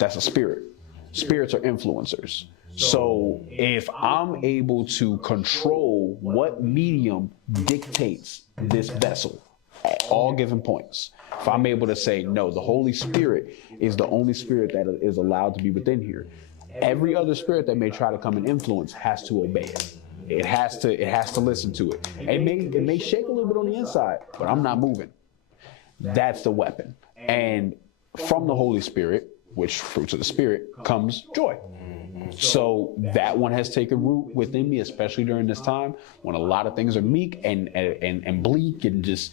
That's a spirit. Spirits are influencers. So if I'm able to control what medium dictates this vessel at all given points, if I'm able to say, no, the Holy Spirit is the only spirit that is allowed to be within here, every other spirit that may try to come and influence has to obey it. It has to listen to it. It may shake a little bit on the inside, but I'm not moving. That's the weapon. And from the Holy Spirit, which fruits of the Spirit, comes joy. So that one has taken root within me, especially during this time when a lot of things are meek and bleak and just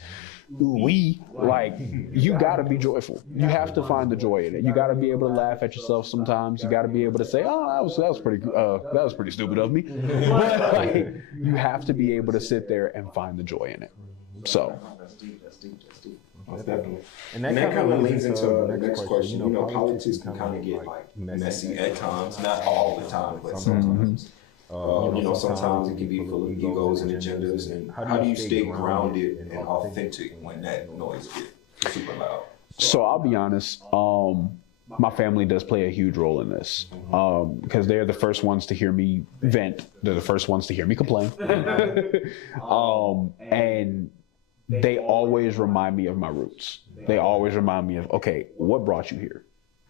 like, you got to be joyful. You have to find the joy in it. You got to be able to laugh at yourself sometimes. You got to be able to say, oh, that was pretty stupid of me. Like, you have to be able to sit there and find the joy in it. So. That's deep. Definitely. And that kind of leads into the next question. Politics can kind of get like messy at times, not all the time, but sometimes. Sometimes it can be full of egos and agendas. And how do you stay grounded and authentic when that noise gets super loud? So I'll be honest. My family does play a huge role in this, because they're the first ones to hear me vent. They're the first ones to hear me complain, and they always remind me of my roots. They always remind me of, okay, what brought you here?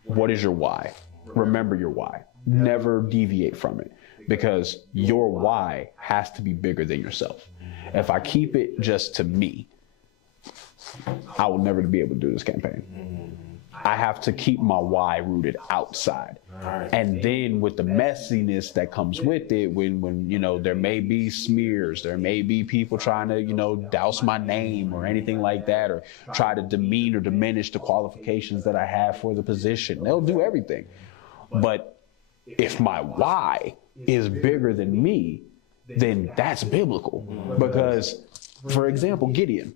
What is your why? Remember your why. Never deviate from it, because your why has to be bigger than yourself. If I keep it just to me, I will never be able to do this campaign. I have to keep my why rooted outside. And then with the messiness that comes with it, when you know, there may be smears, there may be people trying to, you know, douse my name or anything like that, or try to demean or diminish the qualifications that I have for the position. They'll do everything. But if my why is bigger than me, then that's biblical. Because, for example, Gideon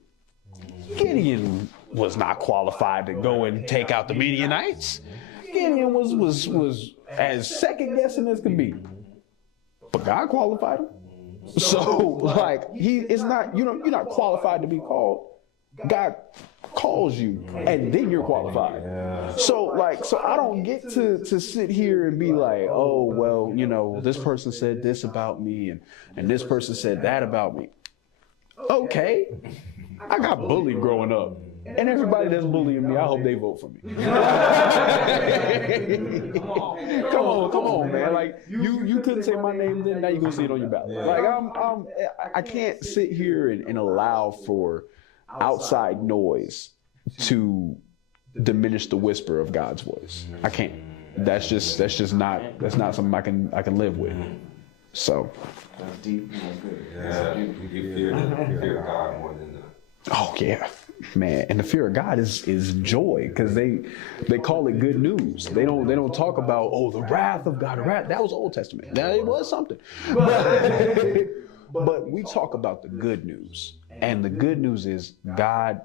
was not qualified to go and take out the Midianites. Gideon was as second guessing as could be, but God qualified him. So like, you're not qualified to be called. God calls you, and then you're qualified. So I don't get to sit here and be like, oh well, you know, this person said this about me, and this person said that about me. Okay, I got bullied growing up. And everybody that's bullying me, I hope they vote for me. Come on, man. Like, you couldn't say my name then, now you're gonna see it on your ballot. Like, I can't sit here and allow for outside noise to diminish the whisper of God's voice. I can't. That's not something I can live with. So. That's deep. That's good. Yeah, you fear God more than that. Oh yeah, man, and the fear of God is joy, because they call it good news. They don't talk about, oh, the wrath of God. That was Old Testament. Now it was something, but we talk about the good news, and the good news is God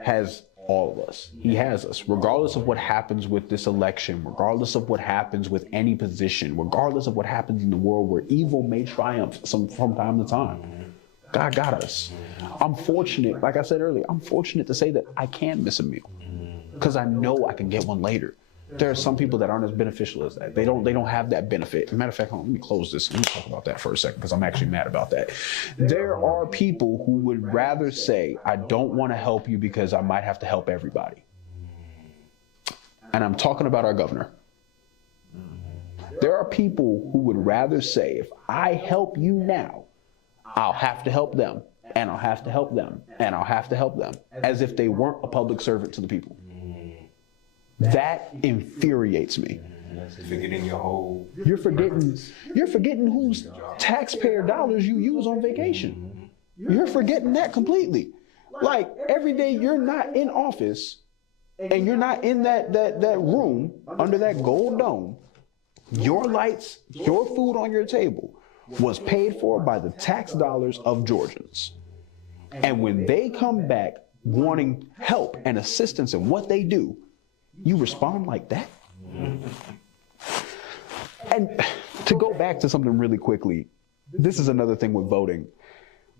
has all of us. He has us, regardless of what happens with this election, regardless of what happens with any position, regardless of what happens in the world where evil may triumph from time to time. God got us. I'm fortunate, like I said earlier, I'm fortunate to say that I can miss a meal, because I know I can get one later. There are some people that aren't as beneficial as that. They don't have that benefit. As a matter of fact, let me close this. Let me talk about that for a second, because I'm actually mad about that. There are people who would rather say, I don't want to help you because I might have to help everybody. And I'm talking about our governor. There are people who would rather say, if I help you now, I'll have to help them, and I'll have to help them, and I'll have to help them, as if they weren't a public servant to the people. That infuriates me. Forgetting your whole. You're forgetting whose taxpayer dollars you use on vacation. You're forgetting that completely. Like, every day you're not in office, and you're not in that room under that gold dome, your lights, your food on your table was paid for by the tax dollars of Georgians. And when they come back wanting help and assistance in what they do, you respond like that? And to go back to something really quickly, this is another thing with voting.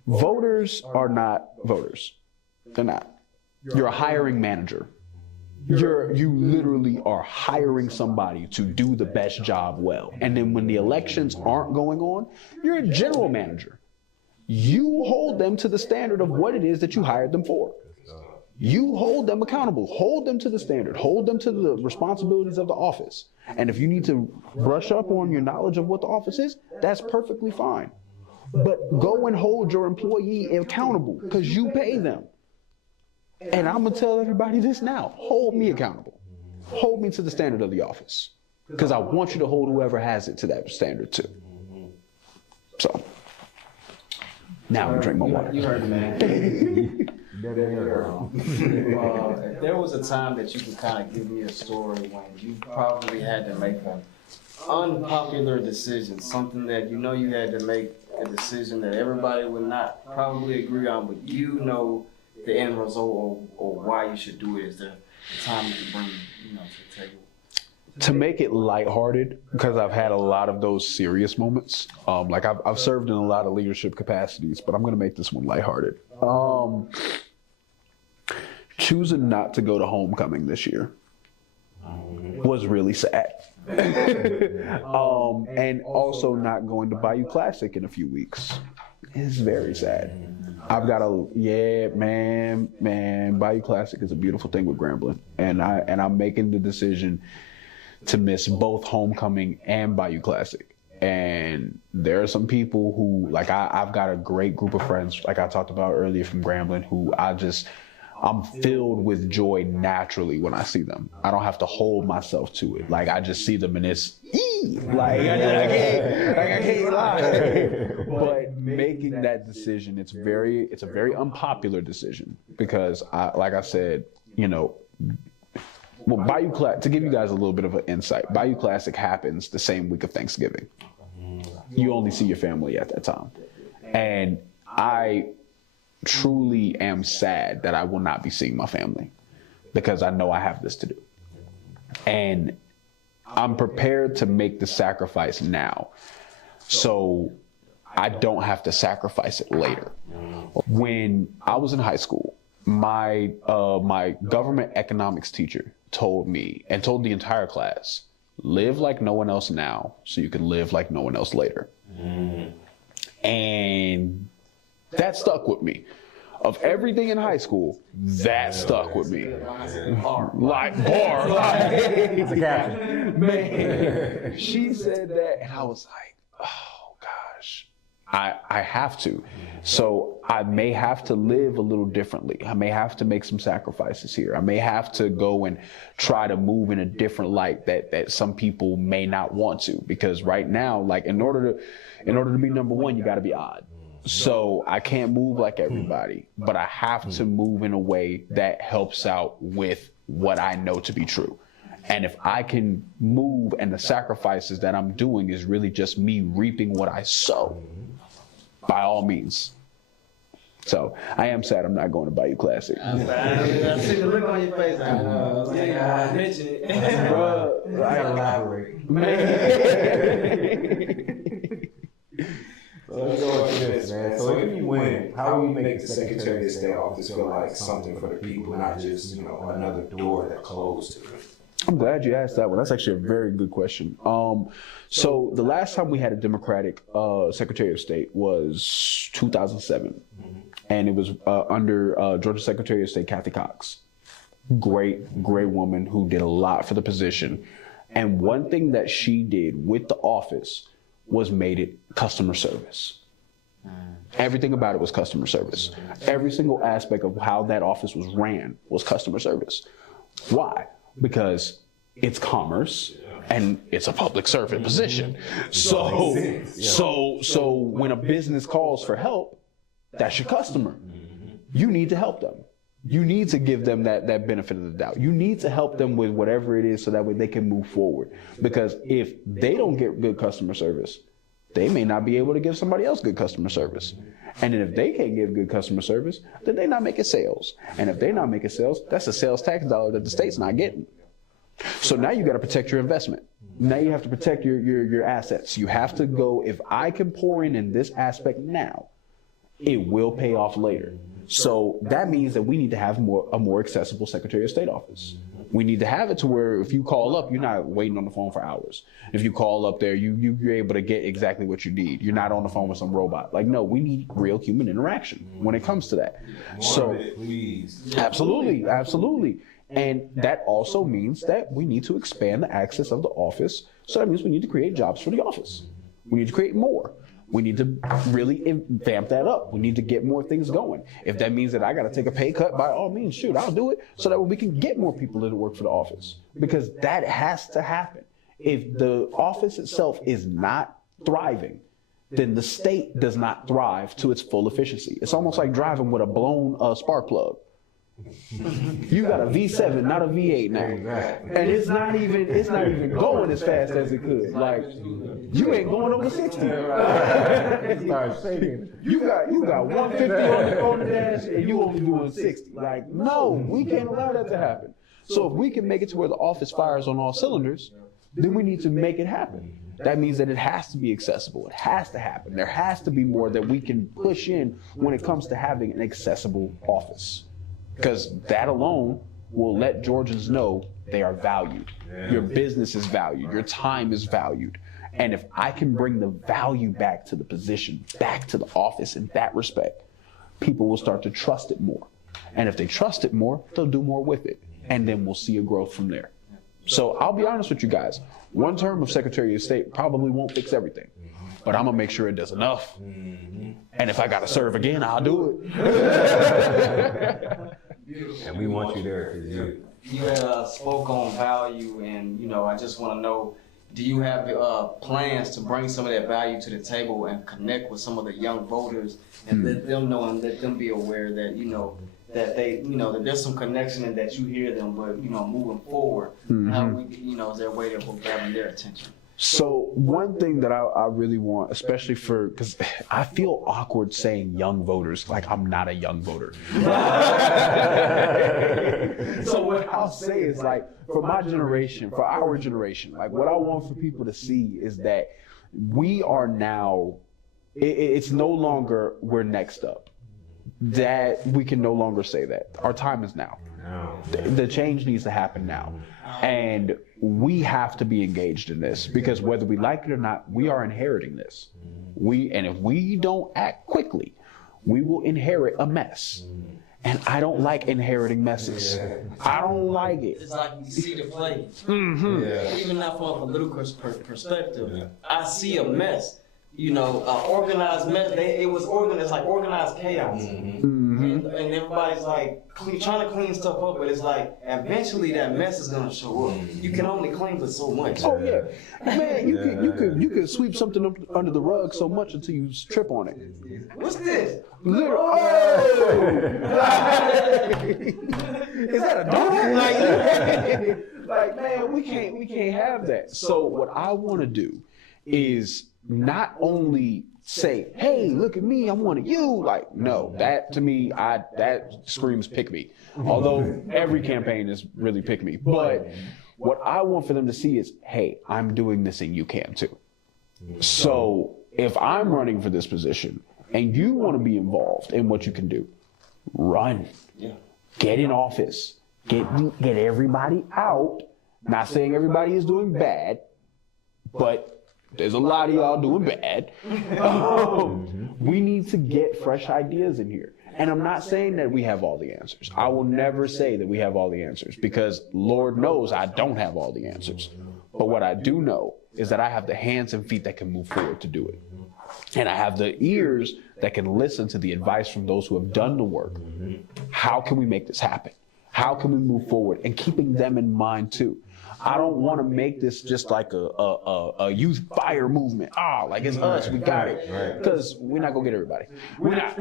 Voters are not voters. They're not. You're a hiring manager. You literally are hiring somebody to do the best job well. And then when the elections aren't going on, you're a general manager. You hold them to the standard of what it is that you hired them for. You hold them accountable, hold them to the standard, hold them to the responsibilities of the office. And if you need to brush up on your knowledge of what the office is, that's perfectly fine. But go and hold your employee accountable, because you pay them. And I'm going to tell everybody this now. Hold me accountable. Hold me to the standard of the office, because I want you to hold whoever has it to that standard too. So, now I'm drinking my water. You heard the man. If there was a time that you could kind of give me a story when you probably had to make an unpopular decision, something that you know you had to make a decision that everybody would not probably agree on, but you know the end result or why you should do it, is there a time you can bring to the table? To make it lighthearted, because I've had a lot of those serious moments. Like I've served in a lot of leadership capacities, but I'm going to make this one lighthearted. Choosing not to go to homecoming this year was really sad. And also not going to Bayou Classic in a few weeks is very sad. I've got man, Bayou Classic is a beautiful thing with Grambling. And I'm making the decision to miss both homecoming and Bayou Classic. And there are some people who, like, I've got a great group of friends, like I talked about earlier from Grambling, who I'm filled with joy naturally when I see them. I don't have to hold myself to it. Like, I just see them and it's, like, I can't lie. But making that decision, it's a very unpopular decision because, like I said, you know, well, Bayou Classic, to give you guys a little bit of an insight, Bayou Classic happens the same week of Thanksgiving. You only see your family at that time. And I truly am sad that I will not be seeing my family because I know I have this to do. And I'm prepared to make the sacrifice now so I don't have to sacrifice it later. When I was in high school, my government economics teacher told me and told the entire class, live like no one else now so you can live like no one else later. And that stuck with me. Of everything in high school, that stuck with me. Like, bar. It's a caption. Man, she said that, and I was like, oh, gosh, I have to. So I may have to live a little differently. I may have to make some sacrifices here. I may have to go and try to move in a different light that some people may not want to. Because right now, like, in order to be number one, you got to be odd. So I can't move like everybody, but I have to move in a way that helps out with what I know to be true. And if I can move and the sacrifices that I'm doing is really just me reaping what I sow, by all means. So I am sad I'm not going to Bayou Classic. I see the look on your face. I mentioned it. I gotta elaborate. So let's go into this, man. So if you win, how will you make the Secretary of State office feel like something for the people, not just, you know, another door that closed to it? I'm glad you asked that one. That's actually a very good question. So the last time we had a Democratic Secretary of State was 2007. And it was under Georgia Secretary of State Kathy Cox. Great woman who did a lot for the position. And one thing that she did with the office was made it customer service. Everything about it was customer service. Every single aspect of how that office was ran was customer service. Why? Because it's commerce and it's a public servant position. So when a business calls for help, that's your customer. You need to help them. You need to give them that benefit of the doubt. You need to help them with whatever it is so that way they can move forward. Because if they don't get good customer service, they may not be able to give somebody else good customer service. And then if they can't give good customer service, then they're not making sales. And if they're not making sales, that's a sales tax dollar that the state's not getting. So now you got to protect your investment. Now you have to protect your assets. You have to go, if I can pour in this aspect now, it will pay off later. So that means that we need to have a more accessible Secretary of State office. We need to have it to where if you call up, you're not waiting on the phone for hours. If you call up there, you're able to get exactly what you need. You're not on the phone with some robot. Like, no, we need real human interaction when it comes to that. So, absolutely. And that also means that we need to expand the access of the office. So that means we need to create jobs for the office. We need to create more. We need to really vamp that up. We need to get more things going. If that means that I got to take a pay cut, by all means, shoot, I'll do it so that we can get more people to work for the office. Because that has to happen. If the office itself is not thriving, then the state does not thrive to its full efficiency. It's almost like driving with a blown spark plug. You got a V7, not a V8 now, and it's not even going as fast as it could. Like, you ain't going over 60. You got 150 on the dash, and you only doing 60. Like, no, we can't allow that to happen. So if we can make it to where the office fires on all cylinders, then we need to make it happen. That means that it has to be accessible. It has to happen. There has to be more that we can push in when it comes to having an accessible office. Because that alone will let Georgians know they are valued. Your business is valued. Your time is valued. And if I can bring the value back to the position, back to the office in that respect, people will start to trust it more. And if they trust it more, they'll do more with it. And then we'll see a growth from there. So I'll be honest with you guys. One term of Secretary of State probably won't fix everything, but I'm gonna make sure it does enough. And if I gotta serve again, I'll do it. And we want you there. You had spoke on value, and I just want to know, do you have plans to bring some of that value to the table and connect with some of the young voters and let them know and let them be aware that that they that there's some connection and that you hear them, but moving forward, how we is there a way that we're grabbing their attention? So one thing that I really want, especially because I feel awkward saying young voters, like I'm not a young voter. So what I'll say is, like, for my generation, for our generation, like what I want for people to see is that we are now, it's no longer we're next up. That we can no longer say that. Our time is now. The change needs to happen now. And we have to be engaged in this, because whether we like it or not, we are inheriting this. And if we don't act quickly, we will inherit a mess. And I don't like inheriting messes. I don't like it. It's like you see the play. Even not from a political perspective, I see a mess. Organized mess. It was organized. It's like organized chaos. And everybody's like trying to clean stuff up, but it's like eventually that mess is gonna show up. You can only clean but so much. Oh yeah, man, you can sweep something up under the rug so much until you trip on it. What's this? Oh! Is that a dog? Like, man, we can't have that. So what I want to do is not only say, hey, look at me, I'm one of you. Like, no, that to me, that screams pick me. Although every campaign is really pick me. But what I want for them to see is, hey, I'm doing this and you can too. So if I'm running for this position and you want to be involved in what you can do, run. Get in office. Get everybody out. Not saying everybody is doing bad, but there's a lot of y'all doing bad. We need to get fresh ideas in here. And I'm not saying that we have all the answers. I will never say that we have all the answers, because Lord knows I don't have all the answers. But what I do know is that I have the hands and feet that can move forward to do it. And I have the ears that can listen to the advice from those who have done the work. How can we make this happen? How can we move forward? And keeping them in mind too. I don't want to make this just like a youth fire movement. Like it's us, we got it. Because we're not going to get everybody. We're not.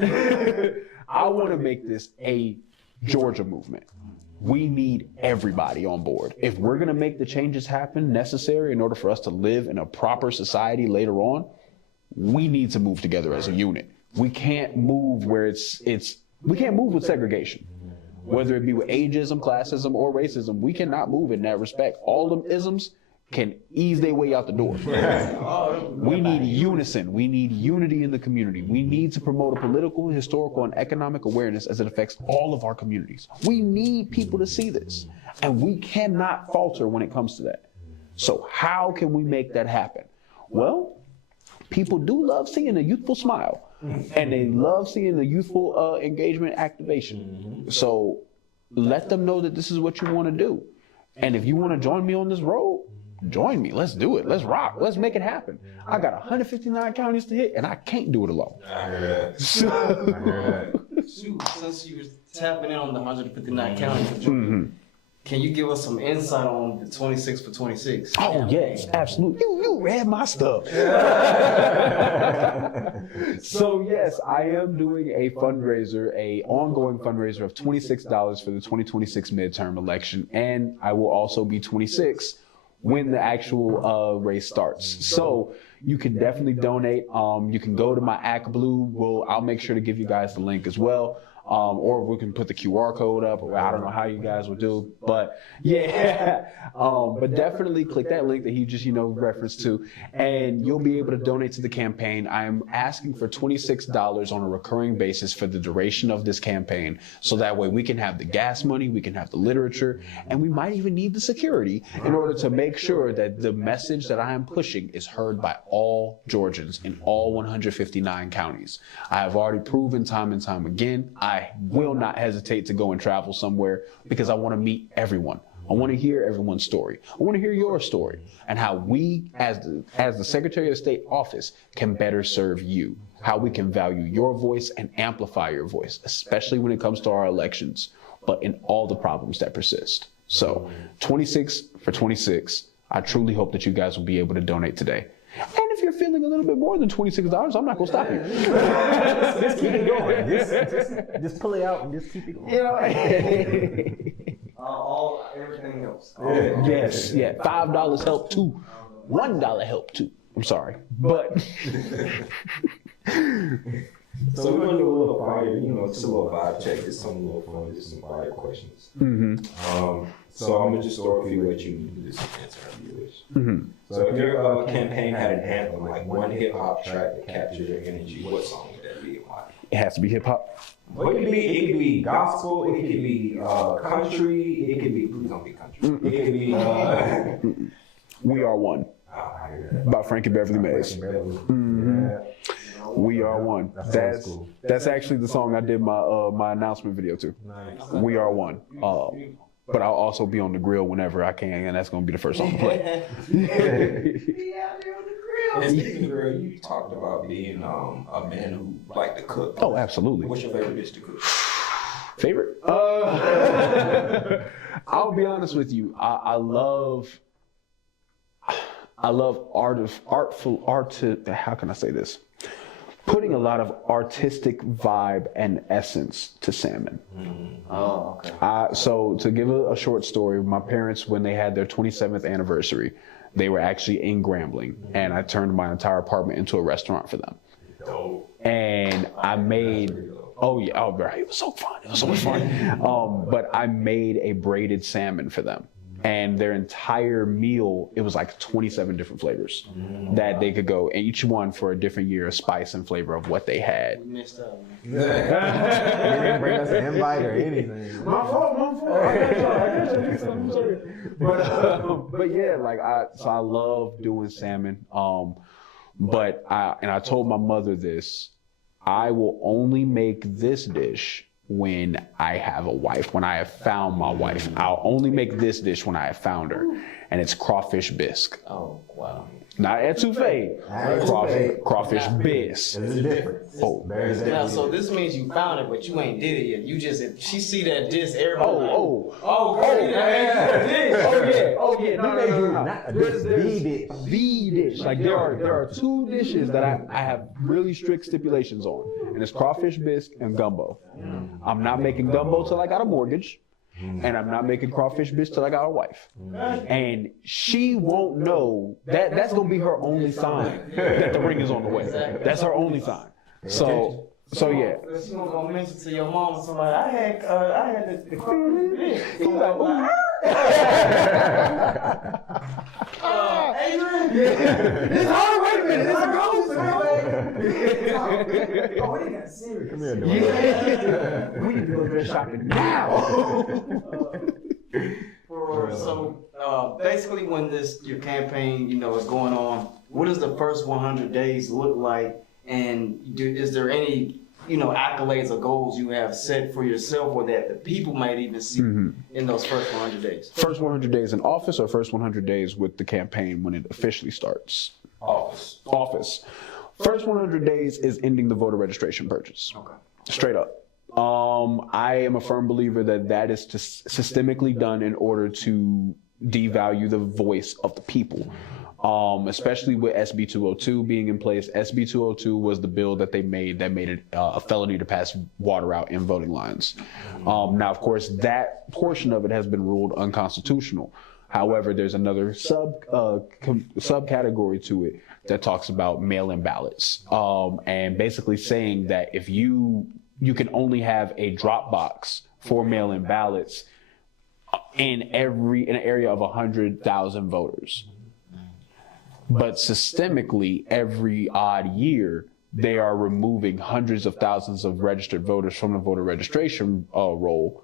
I want to make this a Georgia movement. We need everybody on board. If we're going to make the changes happen necessary in order for us to live in a proper society later on, we need to move together as a unit. We can't move where we can't move with segregation. Whether it be with ageism, classism, or racism, we cannot move in that respect. All them isms can ease their way out the door. We need unison. We need unity in the community. We need to promote a political, historical, and economic awareness as it affects all of our communities. We need people to see this, and we cannot falter when it comes to that. So how can we make that happen? Well, people do love seeing a youthful smile. And they love seeing the youthful engagement activation. So let them know that this is what you want to do. And if you want to join me on this road, join me. Let's do it. Let's rock. Let's make it happen. I got 159 counties to hit, and I can't do it alone. I heard that. Shoot, since you were tapping in on the 159 counties, can you give us some insight on the 26 for 26? Oh, yes, absolutely. You read my stuff. So, yes, I am doing a fundraiser, a ongoing fundraiser of $26 for the 2026 midterm election. And I will also be 26 when the actual race starts. So you can definitely donate. You can go to my Act Blue. I'll make sure to give you guys the link as well. Or we can put the QR code up, or I don't know how you guys will do, but yeah. But definitely click that link that he just, referenced to, and you'll be able to donate to the campaign. I'm asking for $26 on a recurring basis for the duration of this campaign. So that way we can have the gas money, we can have the literature, and we might even need the security in order to make sure that the message that I am pushing is heard by all Georgians in all 159 counties. I have already proven time and time again, I will not hesitate to go and travel somewhere because I want to meet everyone. I want to hear everyone's story. I want to hear your story and how we, as the Secretary of State office, can better serve you. How we can value your voice and amplify your voice, especially when it comes to our elections, but in all the problems that persist. So 26 for 26, I truly hope that you guys will be able to donate today. And if you're feeling a little bit more than $26, I'm not gonna stop you. Just keep it going. Just pull it out and just keep it going. You know? Everything else. Yes, yeah. $5 help too. $1 help too. I'm sorry, but. So we're gonna do a little fire, just a little vibe check, just some little fun, just some fire questions. So I'm gonna just throw a few at you and you just answer how you wish. So if your campaign had an anthem, like one hip hop track that captures your energy, what song would that be and why? It has to be hip hop. Well, it could be gospel, it could be country, it could be, please don't be country. It could be We Are One I hear that. by Frankie Beverly Mays. We Are One. That's actually the song I did my announcement video to. Nice. We Are One. But I'll also be on the grill whenever I can, and that's gonna be the first song to play. And speaking of girl, you talked about being a man who liked to cook. Oh, absolutely. What's your favorite dish to cook? Favorite? I'll be honest with you. I love how can I say this? Putting a lot of artistic vibe and essence to salmon. Oh, okay. So to give a short story, my parents, when they had their 27th anniversary, they were actually in Grambling, and I turned my entire apartment into a restaurant for them. Dope. And I made, right, it was so fun. It was so much fun. But I made a braided salmon for them. And their entire meal, it was like 27 different flavors that they could go, and each one for a different year of spice and flavor of what they had. We messed up, man. You didn't bring us an invite or anything. My fault. I'm sorry. But yeah, I love doing salmon. But I told my mother this, I will only make this dish when I have a wife, when I have found my wife. I'll only make this dish when I have found her, and it's crawfish bisque. Oh, wow. Not etouffee, crawfish bisque. There's a difference. Oh, Now, so this means you found it, but you ain't did it yet. You just, if she see that disc, everybody Oh, yeah. No. There's the dish. Like there are two dishes that I have really strict stipulations on, and it's crawfish bisque and gumbo. I'm not making gumbo till I got a mortgage, and I'm not making crawfish bisque till I got a wife. And she won't know that. That's gonna be her only sign that the ring is on the way. That's her only sign. So yeah. She gonna mention to your mom or somebody, I had the crawfish bisque. Adrian? It's hard. Wait a minute. It's a ghost. Oh, we got serious. Come here, We need to go dress shopping now. So basically, when your campaign, is going on, what does the first 100 days look like? And is there any, accolades or goals you have set for yourself, or that the people might even see in those first 100 days? First 100 days in office, or first 100 days with the campaign when it officially starts? Office. First 100 days is ending the voter registration purchase. Okay. Straight up. I am a firm believer that is systemically done in order to devalue the voice of the people. Especially with SB 202 being in place. SB 202 was the bill that they made that made it a felony to pass water out in voting lines. Now, of course, that portion of it has been ruled unconstitutional. However, there's another subcategory to it that talks about mail-in ballots, and basically saying that if you can only have a drop box for mail-in ballots in an area of 100,000 voters. But systemically, every odd year, they are removing hundreds of thousands of registered voters from the voter registration roll.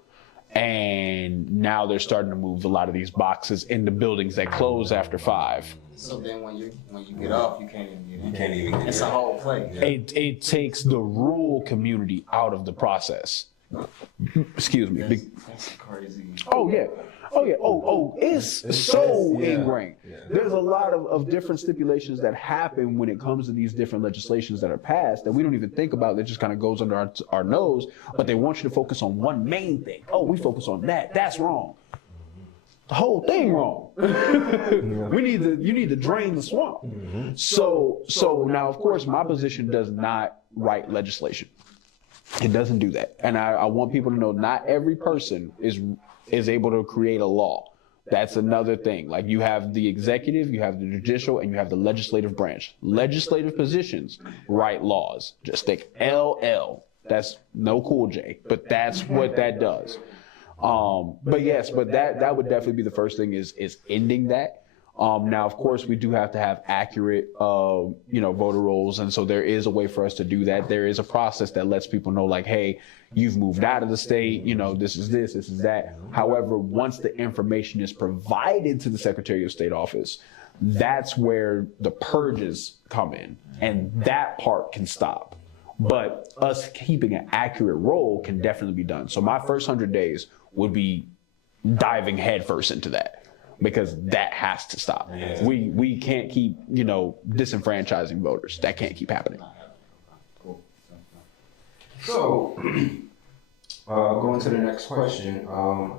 And now they're starting to move a lot of these boxes into buildings that close after 5. So then when you get off, you can't even get in. You can't even get It's in. a whole play. It takes the rural community out of the process. Excuse me. That's crazy. Oh, yeah. Oh yeah. It's so ingrained. Yeah. There's a lot of different stipulations that happen when it comes to these different legislations that are passed that we don't even think about. That just kind of goes under our nose. But they want you to focus on one main thing. Oh, we focus on that. That's wrong. The whole thing wrong. You need to drain the swamp. So now, of course, my position does not write legislation. It doesn't do that. And I want people to know not every person is able to create a law. That's another thing. Like, you have the executive, you have the judicial, and you have the legislative branch. Legislative positions write laws. Just think LL. That's no Cool J, but that's what that does. But that would definitely be the first thing is ending that. Now, of course, we do have to have accurate, voter rolls. And so there is a way for us to do that. There is a process that lets people know, like, hey, you've moved out of the state, this is this is that. However, once the information is provided to the Secretary of State office, that's where the purges come in. And that part can stop. But us keeping an accurate roll can definitely be done. So my first 100 days would be diving headfirst into that, because that has to stop. Yeah. We can't keep, disenfranchising voters. That can't keep happening. So, going to the next question,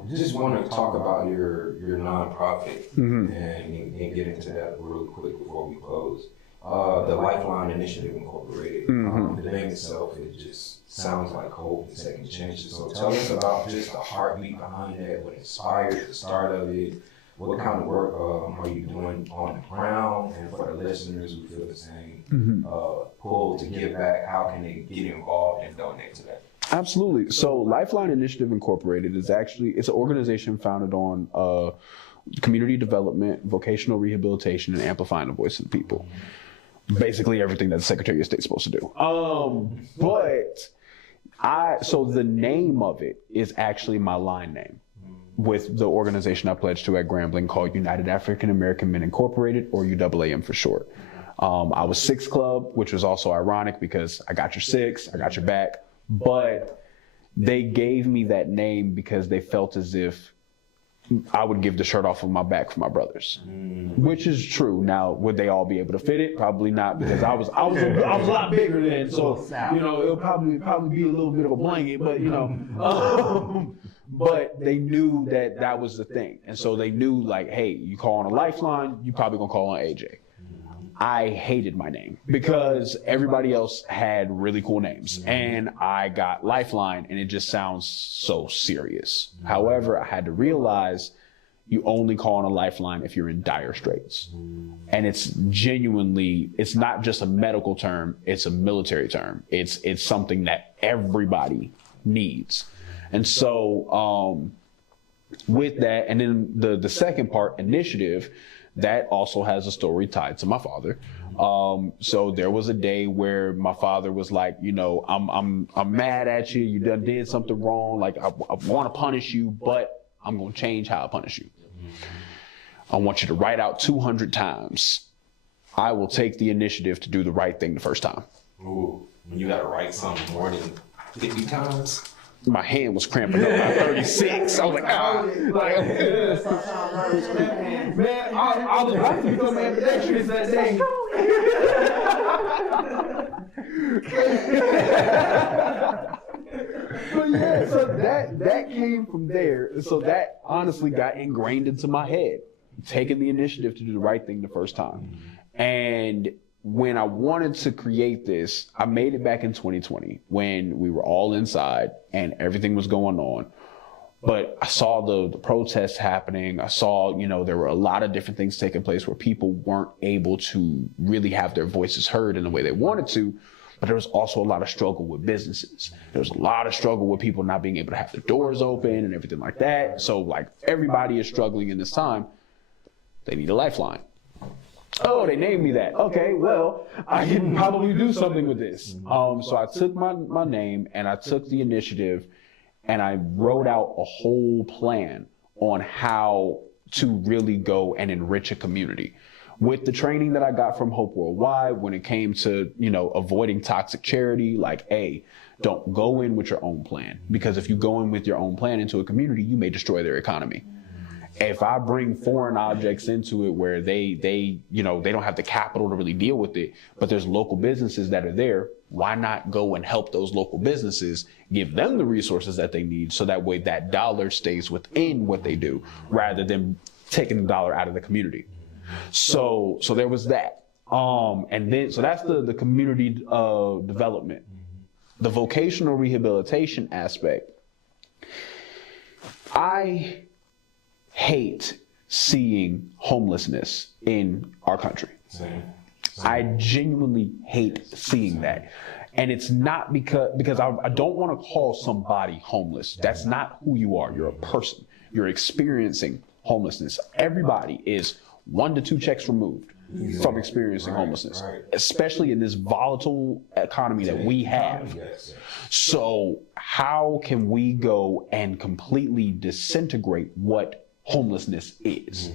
just want to talk about your nonprofit and get into that real quick before we close. The Lifeline Initiative Incorporated. The name itself, it just sounds like hope and second chances. So tell us about just the heartbeat behind that, what inspired the start of it, what kind of work are you doing on the ground, and for the listeners who feel the same pull to give back, how can they get involved and donate to that? Absolutely. So Lifeline Initiative Incorporated it's an organization founded on community development, vocational rehabilitation, and amplifying the voice of the people. Basically everything that the Secretary of State is supposed to do. So the name of it is actually my line name with the organization I pledged to at Grambling, called United African American Men Incorporated, or UAAM for short. I was Six Club, which was also ironic because I got your six, I got your back, but they gave me that name because they felt as if I would give the shirt off of my back for my brothers, which is true. Now, would they all be able to fit it? Probably not, because I was a lot bigger then. So, it'll probably be a little bit of a blanket, but but they knew that was the thing. And so they knew, like, hey, you call on a Lifeline, you probably gonna call on AJ. I hated my name because everybody else had really cool names, and I got Lifeline, and it just sounds so serious. However, I had to realize you only call on a Lifeline if you're in dire straits. And it's not just a medical term, it's a military term. It's something that everybody needs. And so with that, and then the second part, initiative, that also has a story tied to my father. So there was a day where my father was like, I'm mad at you. You done did something wrong. Like, I want to punish you, but I'm going to change how I punish you. I want you to write out 200 times. I will take the initiative to do the right thing the first time. Ooh, you got to write something more than 50 times? My hand was cramping up by 36. I was like, man, I was about to become ambidextrous that day. But yeah, so that came from there. So that honestly got ingrained into my head, taking the initiative to do the right thing the first time. And when I wanted to create this, I made it back in 2020 when we were all inside and everything was going on. But I saw the protests happening. I saw, there were a lot of different things taking place where people weren't able to really have their voices heard in the way they wanted to. But there was also a lot of struggle with businesses. There was a lot of struggle with people not being able to have their doors open and everything like that. So, like, everybody is struggling in this time. They need a lifeline. Oh, they named me that. Okay, well, I can probably do something with this. So I took my name and I took the initiative and I wrote out a whole plan on how to really go and enrich a community. With the training that I got from Hope Worldwide, when it came to, avoiding toxic charity, like, hey, don't go in with your own plan. Because if you go in with your own plan into a community, you may destroy their economy. If I bring foreign objects into it where they don't have the capital to really deal with it, but there's local businesses that are there, why not go and help those local businesses, give them the resources that they need, so that way that dollar stays within what they do, rather than taking the dollar out of the community. So there was that. And then, so that's the community development. The vocational rehabilitation aspect. I hate seeing homelessness in our country. Same. I genuinely hate seeing that. And it's not because I don't want to call somebody homeless. That's not who you are. You're a person. You're experiencing homelessness. Everybody is 1 to 2 checks removed from experiencing homelessness, especially in this volatile economy that we have. So how can we go and completely disintegrate what homelessness is?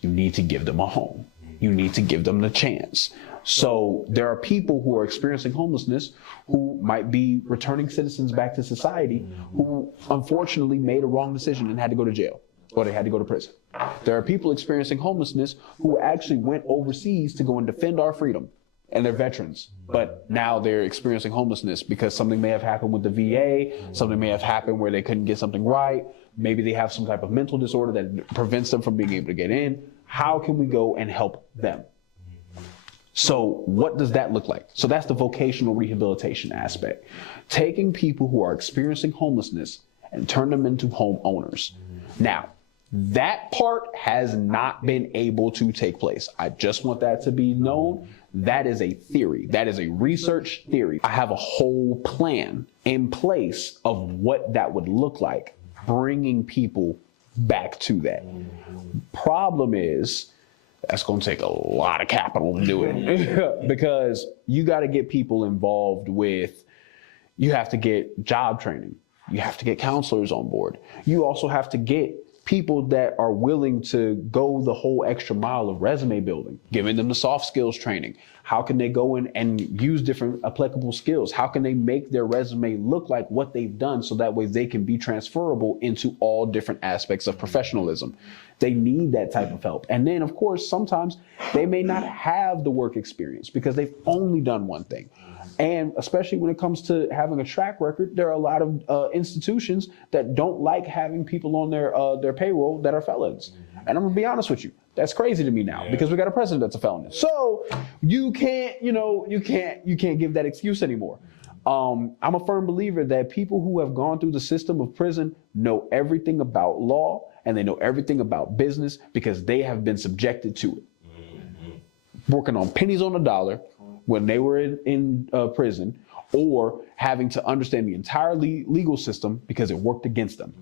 You need to give them a home. You need to give them the chance. So there are people who are experiencing homelessness who might be returning citizens back to society who unfortunately made a wrong decision and had to go to jail, or they had to go to prison. There are people experiencing homelessness who actually went overseas to go and defend our freedom, and they're veterans, but now they're experiencing homelessness because something may have happened with the VA, something may have happened where they couldn't get something right, maybe they have some type of mental disorder that prevents them from being able to get in. How can we go and help them? So what does that look like? So that's the vocational rehabilitation aspect. Taking people who are experiencing homelessness and turn them into homeowners. Now, that part has not been able to take place. I just want that to be known. That is a theory. That is a research theory. I have a whole plan in place of what that would look like, bringing people back to that. Problem is, that's going to take a lot of capital to do it because you got to get people involved with, you have to get job training. You have to get counselors on board. You also have to get people that are willing to go the whole extra mile of resume building, giving them the soft skills training. How can they go in and use different applicable skills? How can they make their resume look like what they've done so that way they can be transferable into all different aspects of professionalism? They need that type of help. And then, of course, sometimes they may not have the work experience because they've only done one thing. And especially when it comes to having a track record, there are a lot of institutions that don't like having people on their payroll that are felons. And I'm gonna be honest with you, that's crazy to me now because we got a president that's a felon. So you can't give that excuse anymore. I'm a firm believer that people who have gone through the system of prison know everything about law and they know everything about business because they have been subjected to it. Working on pennies on the dollar when they were in prison, or having to understand the entire legal system because it worked against them.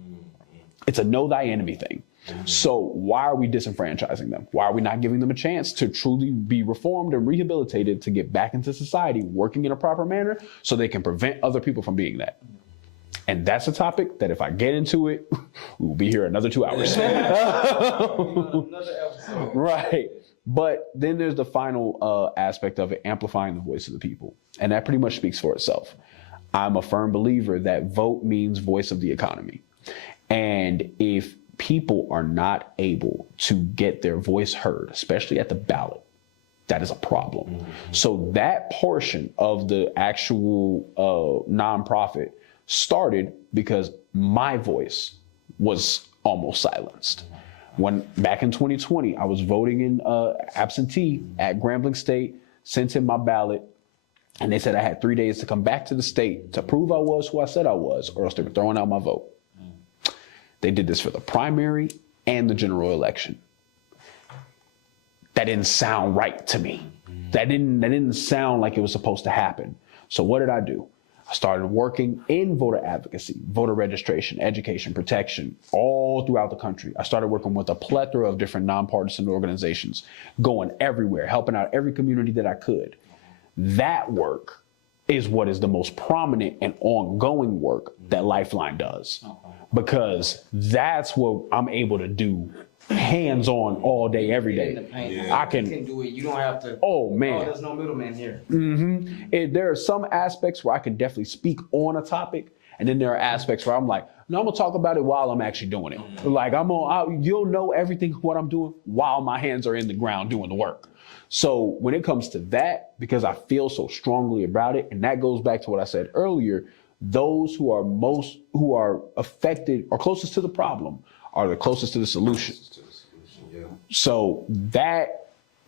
It's a know thy enemy thing. So why are we disenfranchising them? Why are we not giving them a chance to truly be reformed and rehabilitated to get back into society, working in a proper manner so they can prevent other people from being that? And that's a topic that if I get into it, we will be here another 2 hours. Right. But then there's the final aspect of it, amplifying the voice of the people. And that pretty much speaks for itself. I'm a firm believer that vote means voice of the economy. And if people are not able to get their voice heard, especially at the ballot, that is a problem. So that portion of the actual nonprofit started because my voice was almost silenced. When back in 2020, I was voting in absentee at Grambling State, sent in my ballot, and they said I had 3 days to come back to the state to prove I was who I said I was, or else they were throwing out my vote. They did this for the primary and the general election. That didn't sound right to me. That didn't sound like it was supposed to happen. So what did I do? I started working in voter advocacy, voter registration, education, protection, all throughout the country. I started working with a plethora of different nonpartisan organizations, going everywhere, helping out every community that I could. That work is what is the most prominent and ongoing work that Lifeline does, because that's what I'm able to do hands-on all day, every day. I can do it. You don't have to. Oh man, there's no middleman here. There are some aspects where I can definitely speak on a topic, and then there are aspects where I'm like, No, I'm gonna talk about it while I'm actually doing it. Like you'll know everything what I'm doing while my hands are in the ground doing the work. So when it comes to that, because I feel so strongly about it, and that goes back to what I said earlier, those who are affected or closest to the problem are the closest to the solution. So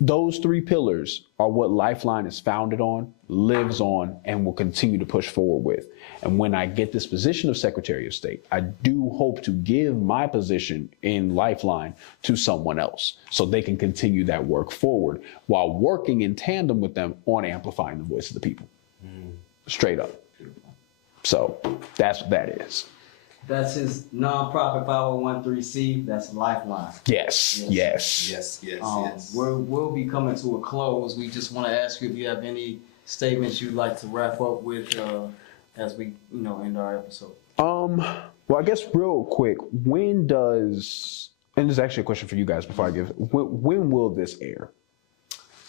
those three pillars are what Lifeline is founded on, lives on, and will continue to push forward with. And when I get this position of Secretary of State, I do hope to give my position in Lifeline to someone else so they can continue that work forward while working in tandem with them on amplifying the voice of the people. Straight up. So that's what that is. That's his nonprofit 501(c)(3). That's Lifeline. Yes. We'll be coming to a close. We just want to ask you if you have any statements you'd like to wrap up with as we, end our episode. Well, I guess real quick, and this is actually a question for you guys before I give it, when will this air?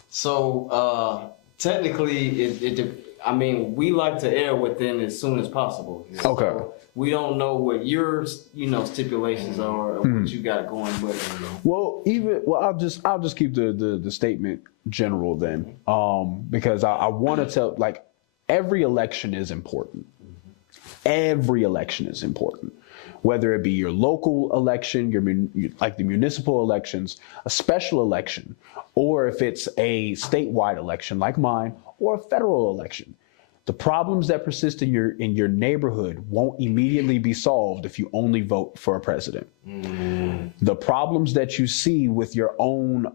So technically, we like to air within as soon as possible. Okay. So we don't know what your, stipulations are or what you got going, but I'll just keep the statement general then, because I want to tell, like, every election is important. Every election is important, whether it be your local election, like the municipal elections, a special election, or if it's a statewide election like mine, or a federal election. The problems that persist in your neighborhood won't immediately be solved if you only vote for a president. The problems that you see with your own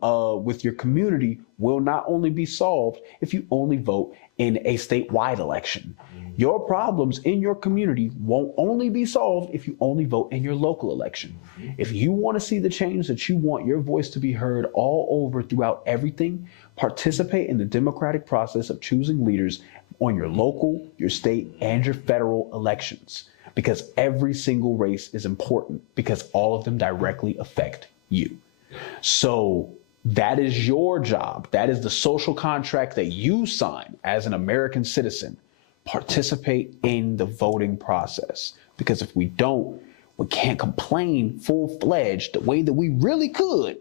with your community will not only be solved if you only vote in a statewide election. Your problems in your community won't only be solved if you only vote in your local election. If you want to see the change that you want your voice to be heard all over throughout everything, participate in the democratic process of choosing leaders on your local, your state, and your federal elections. Because every single race is important because all of them directly affect you. So that is your job. That is the social contract that you sign as an American citizen. Participate in the voting process. Because if we don't, we can't complain full-fledged the way that we really could.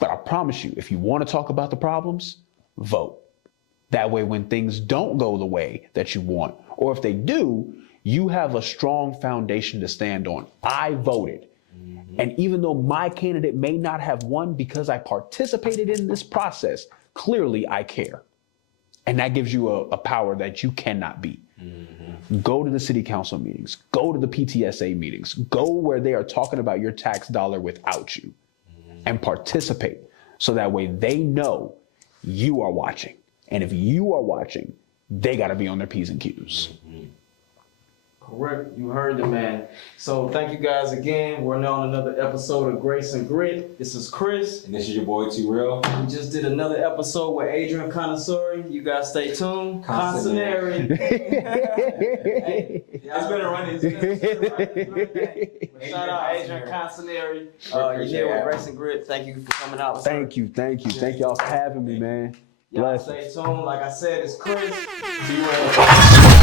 But I promise you, if you want to talk about the problems, vote. That way, when things don't go the way that you want, or if they do, you have a strong foundation to stand on. I voted. And even though my candidate may not have won because I participated in this process, clearly I care. And that gives you a power that you cannot beat. Go to the city council meetings. Go to the PTSA meetings. Go where they are talking about your tax dollar without you. And participate so that way they know you are watching. And if you are watching, they got to be on their P's and Q's. Correct. You heard the man. So thank you guys again. We're now on another episode of Grace and Grit. This is Kris. And this is your boy T-Real. We just did another episode with Adrian Cosonery. You guys stay tuned. Consonery. Hey, it's been a running. Shout out Adrian Cosonery. You're here with Grace and Grit. Thank you for coming out. Thank you. Thank y'all for having me, man. Y'all Bless. stay tuned. Like I said, it's Kris. T-Real.